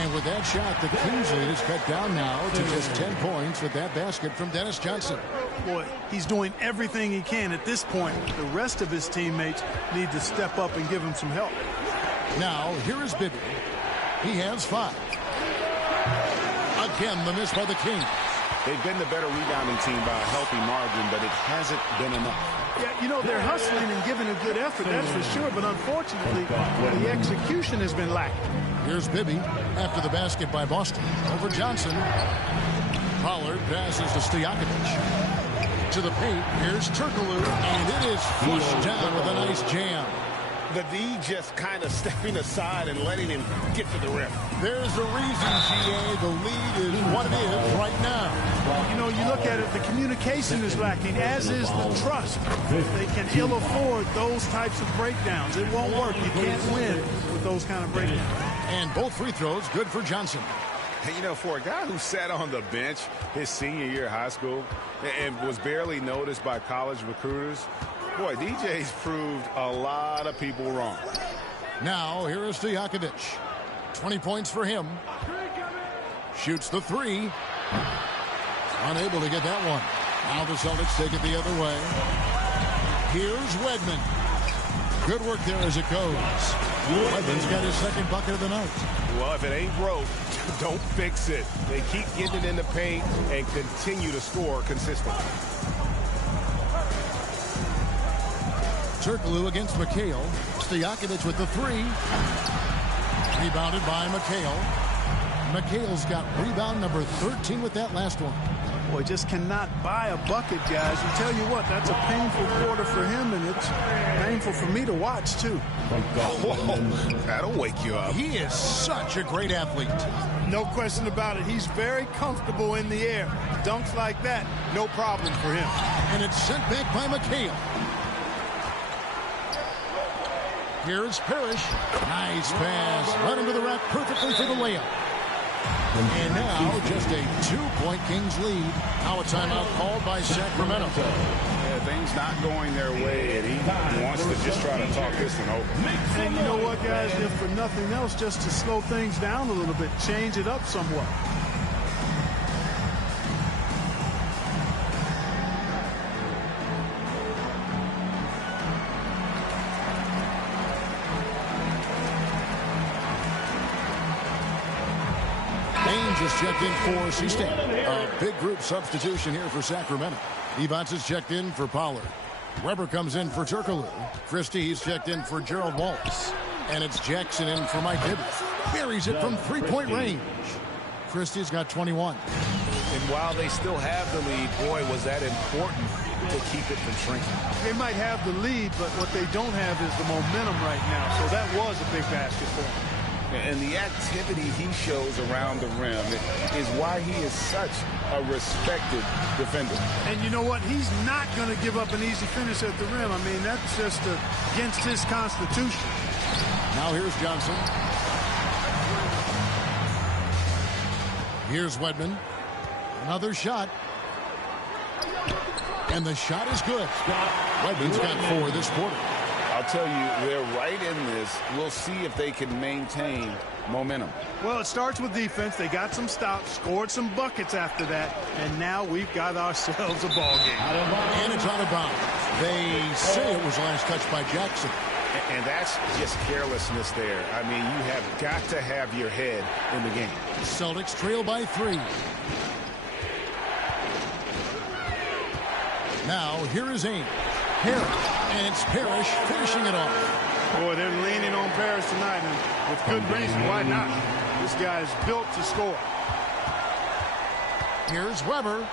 And with that shot, the Kings lead is cut down now to just 10 points with that basket from Dennis Johnson. Boy, he's doing everything he can at this point. The rest of his teammates need to step up and give him some help. Now, here is Bibby. He has 5. Again, the miss by the Kings. They've been the better rebounding team by a healthy margin, but it hasn't been enough. Yeah, you know, they're hustling and giving a good effort, that's for sure, but unfortunately, the execution has been lacking. Here's Bibby after the basket by Boston. Over Johnson. Pollard passes to Stojakovic. To the paint, here's Turkoglu, and it is flushed down with a nice jam. The D just kind of stepping aside and letting him get to the rim. There's a reason, GA. The lead is what it is right now. You know, you look at it, the communication is lacking, as is the trust. They can ill afford those types of breakdowns. It won't work. You can't win with those kind of breakdowns. And both free throws good for Johnson. And, you know, for a guy who sat on the bench his senior year of high school and was barely noticed by college recruiters, boy, DJ's proved a lot of people wrong. Now, here is Stojakovic. 20 points for him. Shoots the three. Unable to get that one. Now the Celtics take it the other way. Here's Wedman. Good work there as it goes. Wedman's got his second bucket of the night. Well, if it ain't broke, don't fix it. They keep getting it in the paint and continue to score consistently. Turkoglu against McHale. Stojakovic with the three. Rebounded by McHale. McHale's got rebound number 13 with that last one. Boy, just cannot buy a bucket, guys. And tell you what, that's a painful quarter for him, and it's painful for me to watch, too. Oh, that'll wake you up. He is such a great athlete. No question about it. He's very comfortable in the air. Dunks like that, no problem for him. And it's sent back by McHale. Here's Parrish. Nice pass. Right into the rack perfectly for the layup. And now just a 2-point Kings lead. Now a timeout called by Sacramento. Yeah, things not going their way, and he wants to just try to talk this one over. And you know what, guys? If for nothing else, just to slow things down a little bit, change it up somewhat. Just checked in for Sistan. A big group substitution here for Sacramento. Evans is checked in for Pollard. Weber comes in for Turkoglu. Christie, he's checked in for Gerald Wallace. And it's Jackson in for Mike Bibby. Buries it from three-point range. Christie's got 21. And while they still have the lead, boy, was that important to keep it from shrinking. They might have the lead, but what they don't have is the momentum right now. So that was a big basket for them. And the activity he shows around the rim is why he is such a respected defender. And you know what? He's not going to give up an easy finish at the rim. I mean, that's just against his constitution. Now here's Johnson. Here's Wedman. Another shot. And the shot is good. Wedman's got 4 this quarter. I'll tell you, they're right in this. We'll see if they can maintain momentum. Well, it starts with defense. They got some stops, scored some buckets after that, and now we've got ourselves a ball game. And it's out of bounds. They say it was last touched by Jackson. And that's just carelessness there. I mean, you have got to have your head in the game. Celtics trail by 3. Now, here is Ames. Harris. And it's Parrish finishing it off. Boy, they're leaning on Parrish tonight, and with good reason. Why not? This guy is built to score. Here's Weber.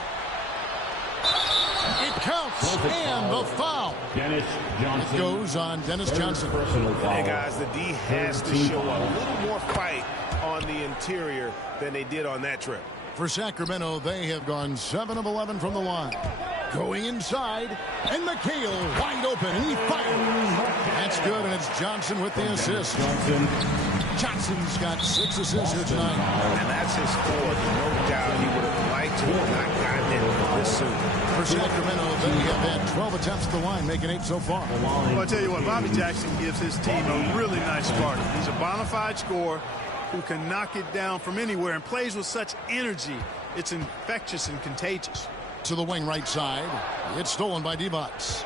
It counts, and the foul. Dennis Johnson. It goes on Dennis Johnson. Hey, guys, the D has to show a little more fight on the interior than they did on that trip. For Sacramento, they have gone 7 of 11 from the line. Going inside, and McHale wide open, and he fires. That's good, and it's Johnson with the assist. Johnson's got 6 assists here tonight. And that's his 4th. No doubt he would have liked to have not gotten it this soon. For Sacramento, they have had 12 attempts at the line, making 8 so far. Well, I'll tell you what, Bobby Jackson gives his team a really nice start. He's a bona fide scorer who can knock it down from anywhere and plays with such energy. It's infectious and contagious. To the wing right side. It's stolen by Divac.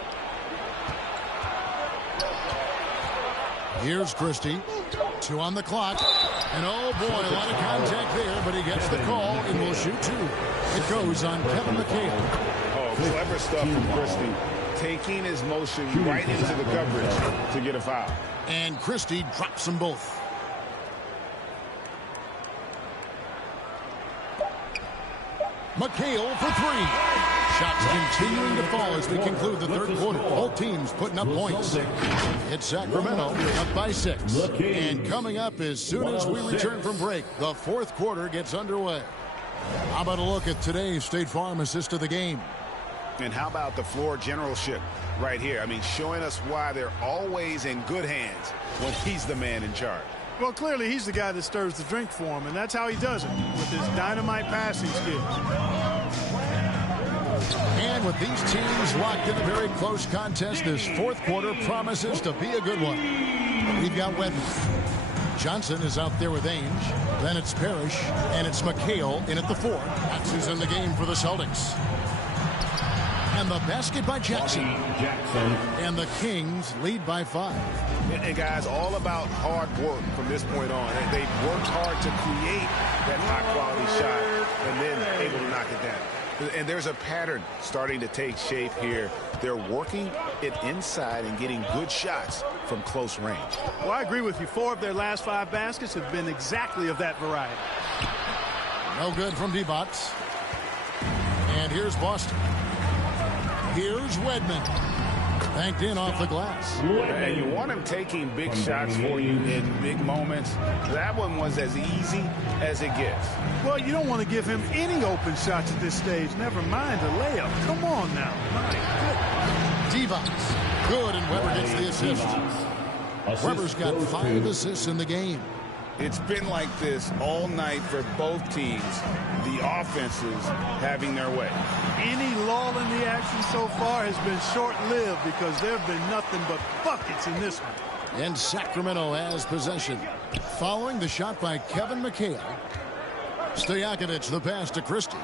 Here's Christie. 2 on the clock. And oh boy, a lot of contact there, but he gets the call and will shoot 2. It goes on Kevin McHale. Oh, clever stuff from Christie. Taking his motion right into the coverage to get a foul. And Christie drops them both. McHale for 3. Shots continuing to fall as we conclude the third quarter. Both teams putting up points. It's Sacramento up by 6. And coming up as soon as we return from break, the fourth quarter gets underway. How about a look at today's State Farm assist of the game? And how about the floor generalship right here? I mean, showing us why they're always in good hands when he's the man in charge. Well, clearly he's the guy that stirs the drink for him, and that's how he does it, with his dynamite passing skills. And with these teams locked in a very close contest, this fourth quarter promises to be a good one. We've got Wedman. Johnson is out there with Ainge. Then it's Parrish, and it's McHale in at the 4. That's who's in the game for the Celtics. And the basket by Jackson. And the Kings lead by 5. And guys, all about hard work from this point on. They've worked hard to create that high-quality shot and then able to knock it down. And there's a pattern starting to take shape here. They're working it inside and getting good shots from close range. Well, I agree with you. 4 of their last 5 baskets have been exactly of that variety. No good from Divac. And here's Boston. Here's Wedman. Banked in off the glass. And you want him taking big shots for you in big moments. That one was as easy as it gets. Well, you don't want to give him any open shots at this stage. Never mind a layup. Come on now. My goodness. Divac. Good, and Weber gets the assist. Weber's got 5 assists in the game. It's been like this all night for both teams. The offenses having their way. Any lull in the action so far has been short-lived because there have been nothing but buckets in this one. And Sacramento has possession. Following the shot by Kevin McHale. Stojakovic the pass to Christie.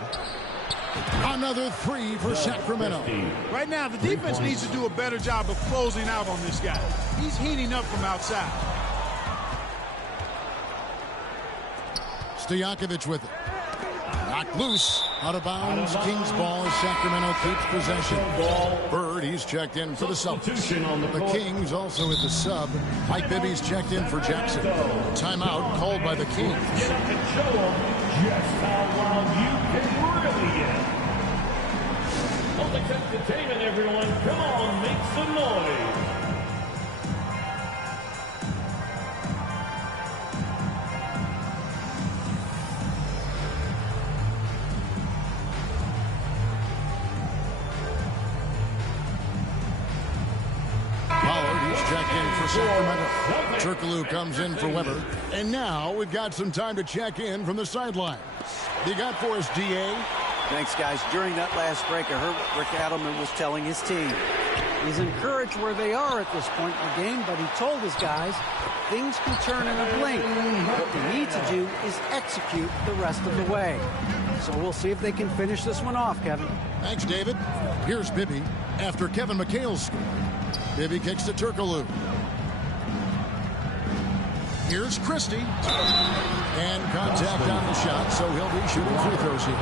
Another 3 for Sacramento. Right now, the defense needs to do a better job of closing out on this guy. He's heating up from outside. Stojakovic with it. Knocked loose. Out of bounds. Kings ball as Sacramento keeps possession. Bird, he's checked in for the Celtics. The Kings also with the sub. Mike Bibby's checked in for Jackson. Timeout called by the Kings. Just how wild you can really get. Celtics Entertainment, everyone. Come on, make some noise. Sacramento. Turkoglu comes in for Weber. And now we've got some time to check in from the sidelines. You got for us, D.A.? Thanks, guys. During that last break, I heard what Rick Adelman was telling his team. He's encouraged where they are at this point in the game, but he told his guys things can turn in a blink. What they need to do is execute the rest of the way. So we'll see if they can finish this one off, Kevin. Thanks, David. Here's Bibby after Kevin McHale scored. Bibby kicks to Turkoglu. Here's Christie. And contact on the shot, so he'll be shooting free throws here.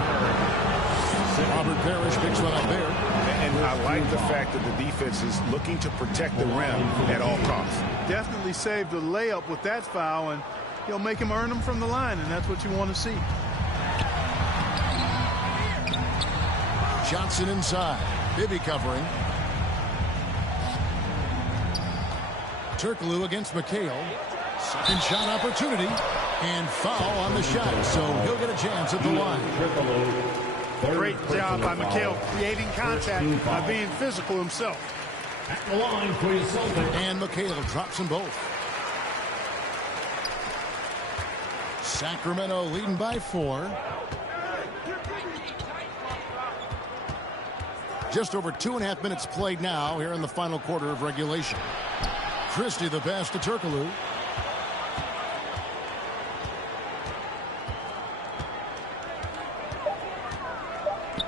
Robert Parrish picks one up there. And I like the fact that the defense is looking to protect the rim at all costs. Definitely saved a layup with that foul, and he'll make him earn them from the line, and that's what you want to see. Johnson inside. Bibby covering. Turkoglu against McHale. Second shot opportunity. And foul on the shot, so he'll get a chance at the line. Great job by McHale creating contact by being physical himself. At the line for your Celtics. And McHale drops them both. Sacramento leading by 4. Just over 2.5 minutes played now here in the final quarter of regulation. Christie the pass to Turkoglu.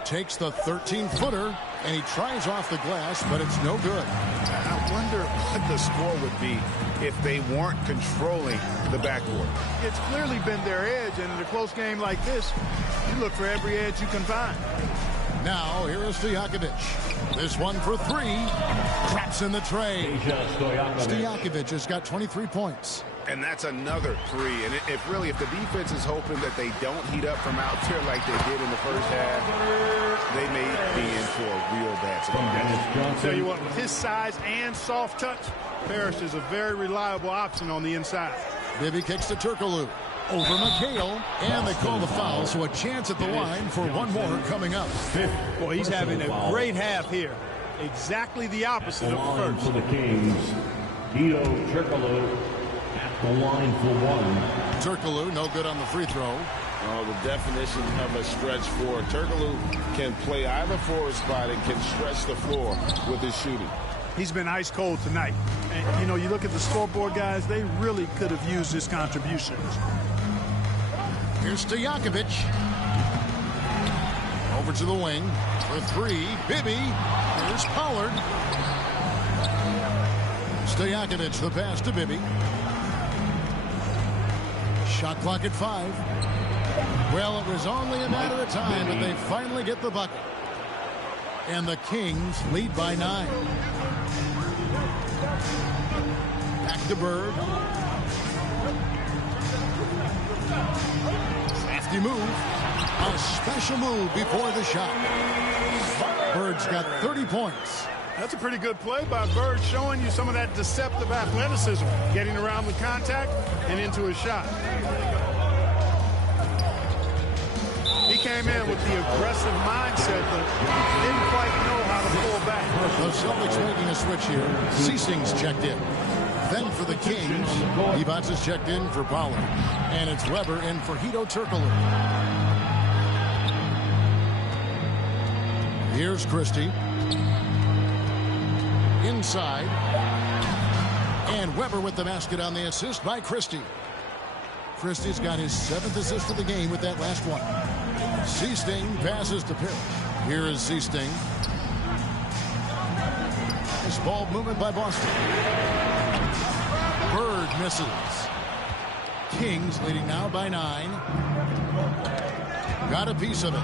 Takes the 13-footer, and he tries off the glass, but it's no good. I wonder what the score would be if they weren't controlling the backboard. It's clearly been their edge, and in a close game like this, you look for every edge you can find. Now, here is Stojakovic. This one for 3. Traps in the tray. Stojakovic has got 23 points. And that's another 3. And if the defense is hoping that they don't heat up from out there like they did in the first half, they may be in for a real bad spot. I'll tell you what, with his size and soft touch, Parrish is a very reliable option on the inside. Bibby kicks to Turkoglu. Over McHale, and they call the foul, so a chance at the line for one more coming up. Boy, he's having a great half here. Exactly the opposite of the first. For the Kings, Turkoglu. At the line for one. Turkoglu, no good on the free throw. Oh, the definition of a stretch four. Turkoglu can play either forward spot and can stretch the floor with his shooting. He's been ice cold tonight. And, you know, you look at the scoreboard, guys, they really could have used his contributions. Here's Stojakovic. Over to the wing for three. Bibby. Here's Pollard. Stojakovic, the pass to Bibby. Shot clock at 5. Well, it was only a matter of time, but they finally get the bucket. And the Kings lead by 9. Back to Bird. Crafty move. A special move before the shot. Bird's got 30 points. That's a pretty good play by Bird, showing you some of that deceptive athleticism, getting around the contact and into his shot. He came in with the aggressive mindset, but didn't quite know how to pull back. The Celtics making a switch here. Ceasing's checked in. Then for the Kings, Divac is checked in for Pollard. And it's Weber in for Hedo Turkoglu. Here's Christie. Inside. And Weber with the basket on the assist by Christie. Christie's got his 7th assist of the game with that last one. Seasting passes to Parrish. Here is Seasting. Nice ball movement by Boston. Bird misses. Kings leading now by 9. Got a piece of it.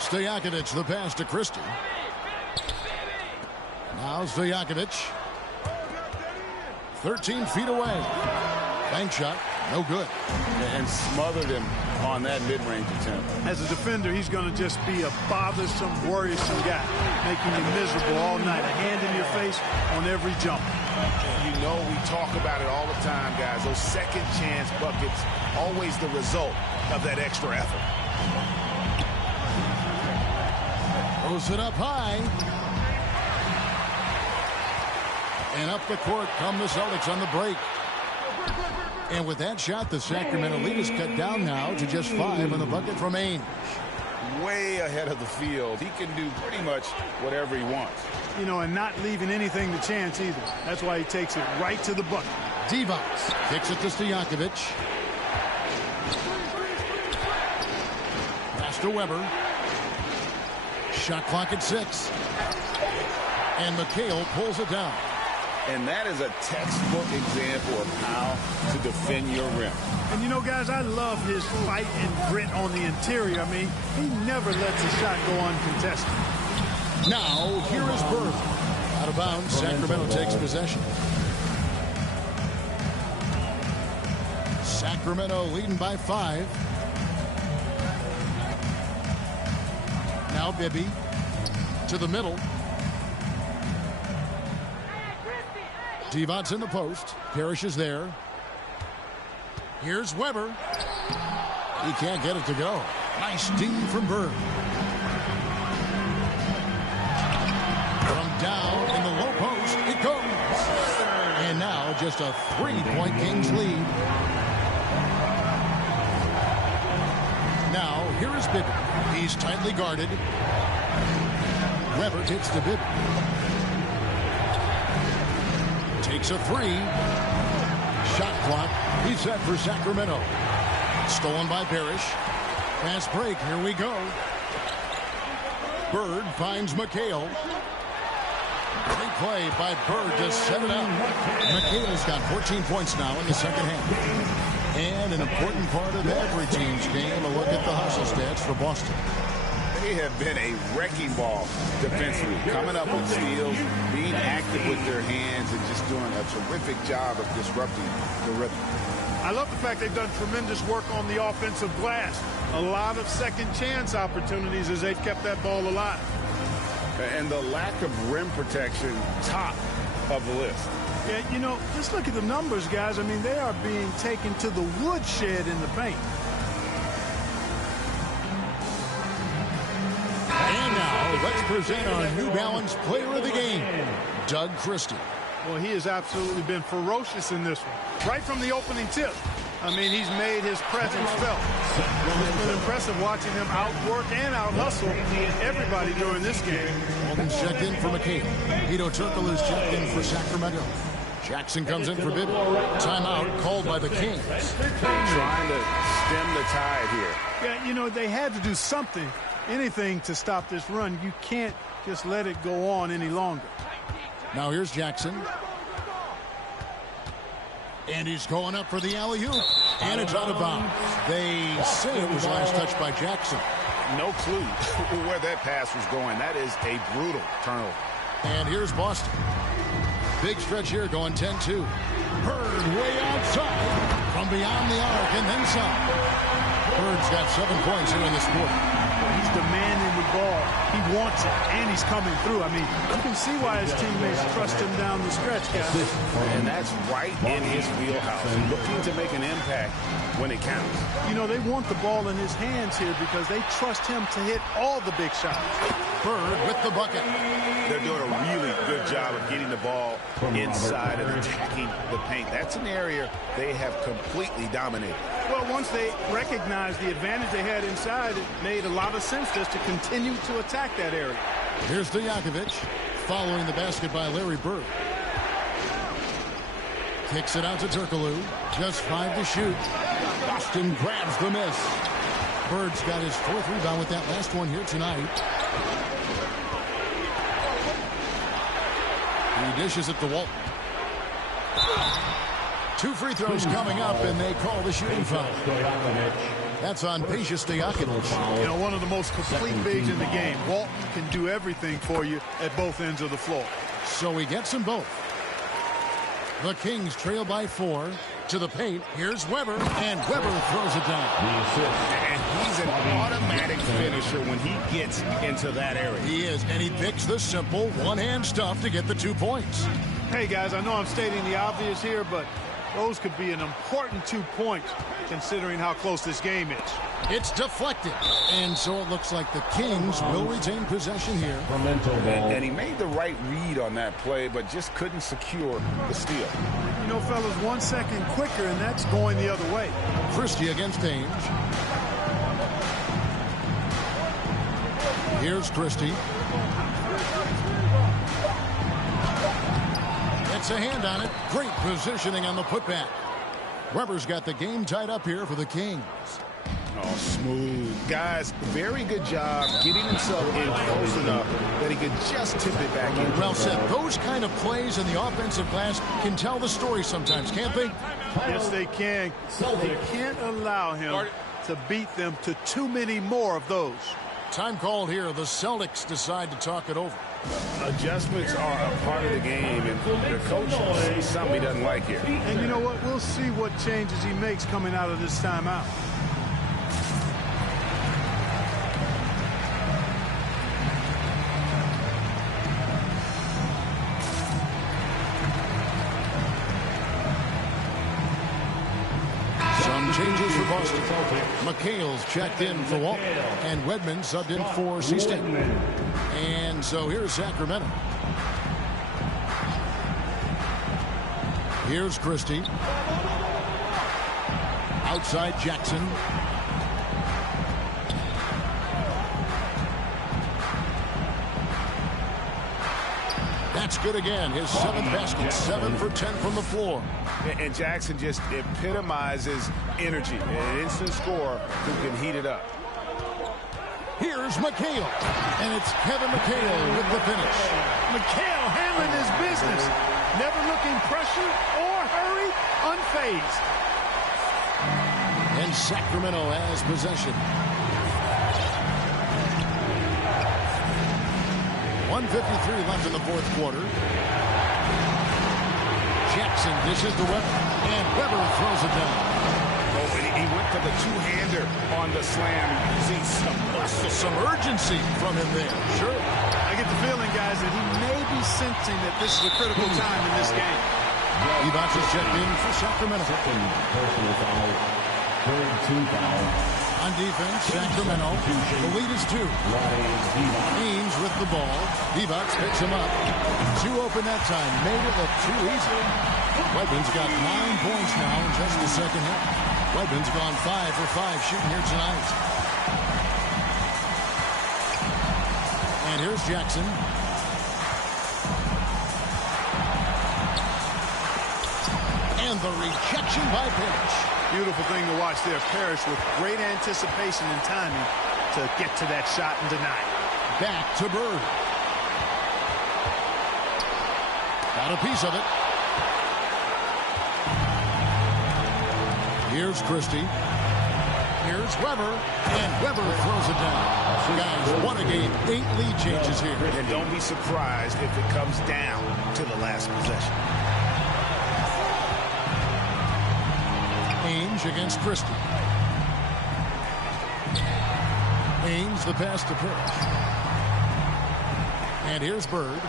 Stojakovic, the pass to Christie. Now Stojakovic. 13 feet away. Bank shot, no good. And smothered him on that mid-range attempt. As a defender, he's going to just be a bothersome, worrisome guy, making you miserable all night. A hand in your face on every jump. You know, we talk about it all the time, guys. Those second chance buckets, always the result of that extra effort. Throws it up high. And up the court come the Celtics on the break. And with that shot, the Sacramento lead is cut down now to just 5 on the bucket from Ainge. Way ahead of the field. He can do pretty much whatever he wants. You know, and not leaving anything to chance either. That's why he takes it right to the bucket. Divac kicks it to Stojakovic. Pass to Weber. Shot clock at 6. And McHale pulls it down. And that is a textbook example of how to defend your rim. And you know, guys, I love his fight and grit on the interior. I mean, he never lets a shot go uncontested. Now, here is Bird. Out of bounds, Sacramento takes possession. Sacramento leading by 5. Now Bibby to the middle. Divac's in the post. Parrish is there. Here's Weber. He can't get it to go. Nice D from Bird. From down in the low post, it goes. And now just a 3-point Kings lead. Now, here is Bibby. He's tightly guarded. Weber gets to Bibby. Takes a 3. Shot clock reset for Sacramento. Stolen by Parrish. Fast break. Here we go. Bird finds McHale. Great play by Bird to set it up. McHale's got 14 points now in the second half. And an important part of every team's game, a look at the hustle stats for Boston. They have been a wrecking ball defensively, coming up with steals, being active with their hands, and just doing a terrific job of disrupting the rhythm. I love the fact they've done tremendous work on the offensive glass. A lot of second chance opportunities as they've kept that ball alive. And the lack of rim protection, top of the list. Yeah, you know, just look at the numbers, guys. I mean, they are being taken to the woodshed in the paint. And now, let's present our New Balance player of the game, Doug Christie. Well, he has absolutely been ferocious in this one. Right from the opening tip. I mean, he's made his presence felt. It's been impressive watching him outwork and out-hustle everybody during this game. Walton's checked in for McCabe. Hedo Turkoglu's checked in for Sacramento. Jackson comes in for Bibby. Timeout called by the Kings. Trying to stem the tide here. Yeah, you know, they had to do something, anything to stop this run. You can't just let it go on any longer. Now here's Jackson. And he's going up for the alley-oop. And it's out of bounds. They say it was last touched by Jackson. No clue where that pass was going. That is a brutal turnover. And here's Boston. Big stretch here going 10-2. Bird way outside from beyond the arc and then some. Bird's got 7 points here in this quarter. He's demanding the ball. He wants it, and he's coming through. I mean, you can see why his teammates trust him down the stretch, guys. And that's right in his wheelhouse. Looking to make an impact when it counts. You know, they want the ball in his hands here because they trust him to hit all the big shots. Bird with the bucket. They're doing a really good job of getting the ball inside and attacking the paint. That's an area they have completely dominated. Well, once they recognized the advantage they had inside, it made a lot of sense just to continue to attack that area. Here's Stojakovic following the basket by Larry Bird. Kicks it out to Turkoglu. Just 5 to shoot. Boston grabs the miss. Bird's got his 4th rebound with that last one here tonight. He dishes it to Walton. 2 free throws coming up, and they call the shooting foul. That's on Peja Stojakovic. You know, one of the most complete bigs in the game. Walton can do everything for you at both ends of the floor. So he gets them both. The Kings trail by 4 to the paint. Here's Weber, and Weber throws it down. And he's an automatic finisher when he gets into that area. He is, and he picks the simple one-hand stuff to get the 2 points. Hey, guys, I know I'm stating the obvious here, but those could be an important 2 points considering how close this game is. It's deflected, and so it looks like the Kings will retain possession here. And he made the right read on that play, but just couldn't secure the steal. You know, fellas, 1 second quicker, and that's going the other way. Christie against Ainge. Here's Christie. Gets a hand on it. Great positioning on the putback. Weber's got the game tied up here for the Kings. Oh, smooth. Guys, very good job getting himself in close enough that he could just tip it back in. Well said. Those kind of plays in the offensive glass can tell the story sometimes, can't they? Yes, they can. They can't allow him to beat them to too many more of those. Time called here. The Celtics decide to talk it over. Adjustments are a part of the game, and the coach sees something he doesn't like here. And you know what? We'll see what changes he makes coming out of this timeout. Changes for Boston. McHale's checked in for Walton, and Wedman subbed in for Seaston. And so here's Sacramento. Here's Christie. Outside Jackson. That's good again. His 7th basket, 7 for 10 from the floor. And Jackson just epitomizes energy. An instant scorer who can heat it up. Here's McHale. And it's Kevin McHale with the finish. McHale handling his business. Never looking pressured or hurried, unfazed. And Sacramento has possession. 1:53 left in the 4th quarter. Jackson dishes to Weber, and Weber throws it down. Oh, he went for the two-hander on the slam. You see some muscle, some urgency from him there. Sure. I get the feeling, guys, that he may be sensing that this is a critical time in this game. Ibach is checked in for Sacramento. Personal foul. Third 2 foul. On defense, Sacramento. The lead is 2. Haynes with the ball. Divac picks him up. 2 open that time. Made it look too easy. Weidman's got 9 points now in just the second half. Weidman's gone 5 for 5 shooting here tonight. And here's Jackson. And the rejection by Parrish. Beautiful thing to watch there. Parrish with great anticipation and timing to get to that shot and deny it. Back to Bird. Got a piece of it. Here's Christie. Here's Weber. And Weber throws it down. Guys, what a game. 8 lead changes here. And don't be surprised if it comes down to the last possession. Haynes against Christie. Haynes, the pass to Parrish. And here's Bird.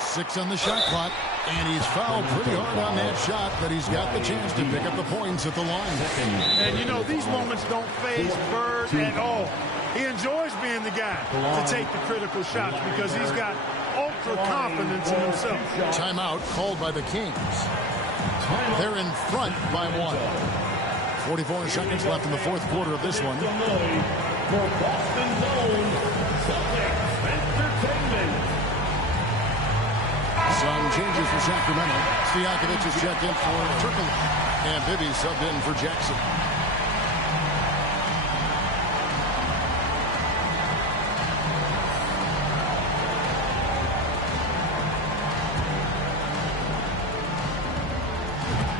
6 on the shot clock. And he's fouled pretty hard on that shot, but he's got the chance to pick up the points at the line. And you know, these moments don't faze Bird at all. He enjoys being the guy to take the critical shots because he's got ultra confidence in himself. Timeout called by the Kings. They're in front by 1. 44 seconds left in the fourth quarter of this one. For Boston's own Celtics Entertainment. Some changes for Sacramento. Stojakovic is checked in for Turkle. And Bibby subbed in for Jackson.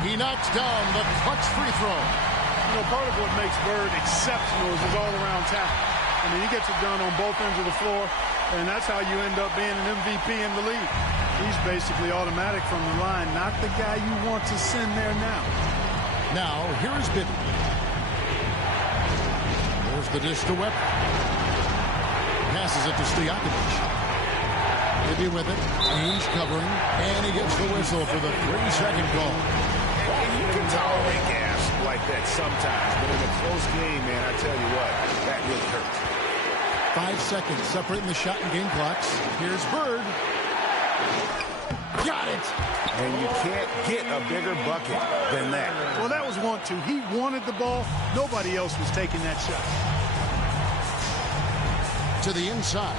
He knocks down the clutch free throw. You know, part of what makes Bird exceptional is his all-around talent. I mean, he gets it done on both ends of the floor, and that's how you end up being an MVP in the league. He's basically automatic from the line, not the guy you want to send there now. Now, here is Bibby. There's the dish to Weber. Passes it to Stojakovic. Bibby with it. Ainge covering. And he gets the whistle for the 3-second call. And you can tolerate gas like that sometimes, but in a close game, man, I tell you what, that really hurts. 5 seconds separating the shot and game clocks. Here's Bird. Got it! And you can't get a bigger bucket than that. Well, that was 1-2. He wanted the ball. Nobody else was taking that shot. To the inside.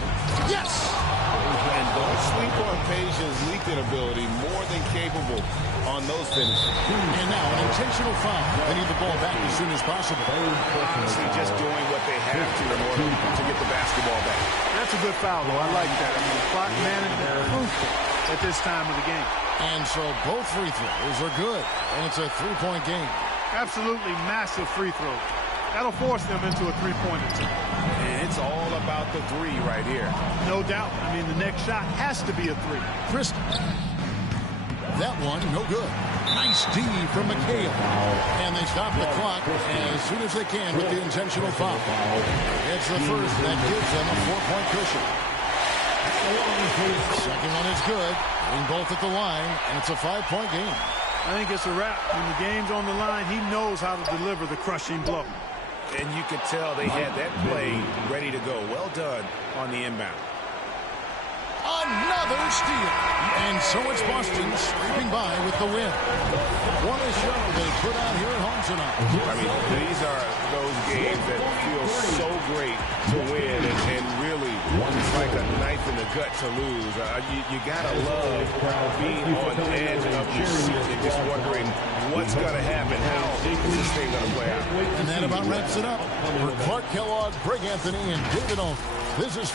Yes! And don't sleep on Peja's leaping ability. More than capable on those finishes. And now an intentional foul. They need the ball back as soon as possible. Honestly, just doing what they have to in order to get the basketball back. That's a good foul, though. I like that. I mean, the clock management is crucial at this time of the game. And so both free throws are good. And it's a 3-point game. Absolutely massive free throws. That'll force them into a 3-pointer. And it's all about the 3 right here. No doubt. I mean, the next shot has to be a 3. Christie. That one, no good. Nice D from McHale. And they stop the clock as soon as they can with the intentional foul. It's the first that gives them a 4-point cushion. Second one is good. In both at the line, and it's a 5-point game. I think it's a wrap. When the game's on the line, he knows how to deliver the crushing blow. And you could tell they had that play ready to go. Well done on the inbound. Another steal. And so it's Boston scraping by with the win. What a show they put out here at home tonight. I mean, these are those games that feel so great to win, and really, it's like a knife in the gut to lose. You gotta love being on the edge of your seat and just wondering what's gonna happen. How is this thing gonna play out? And that about wraps it up. For Clark Kellogg, Greg Anthony, and David Owen, this is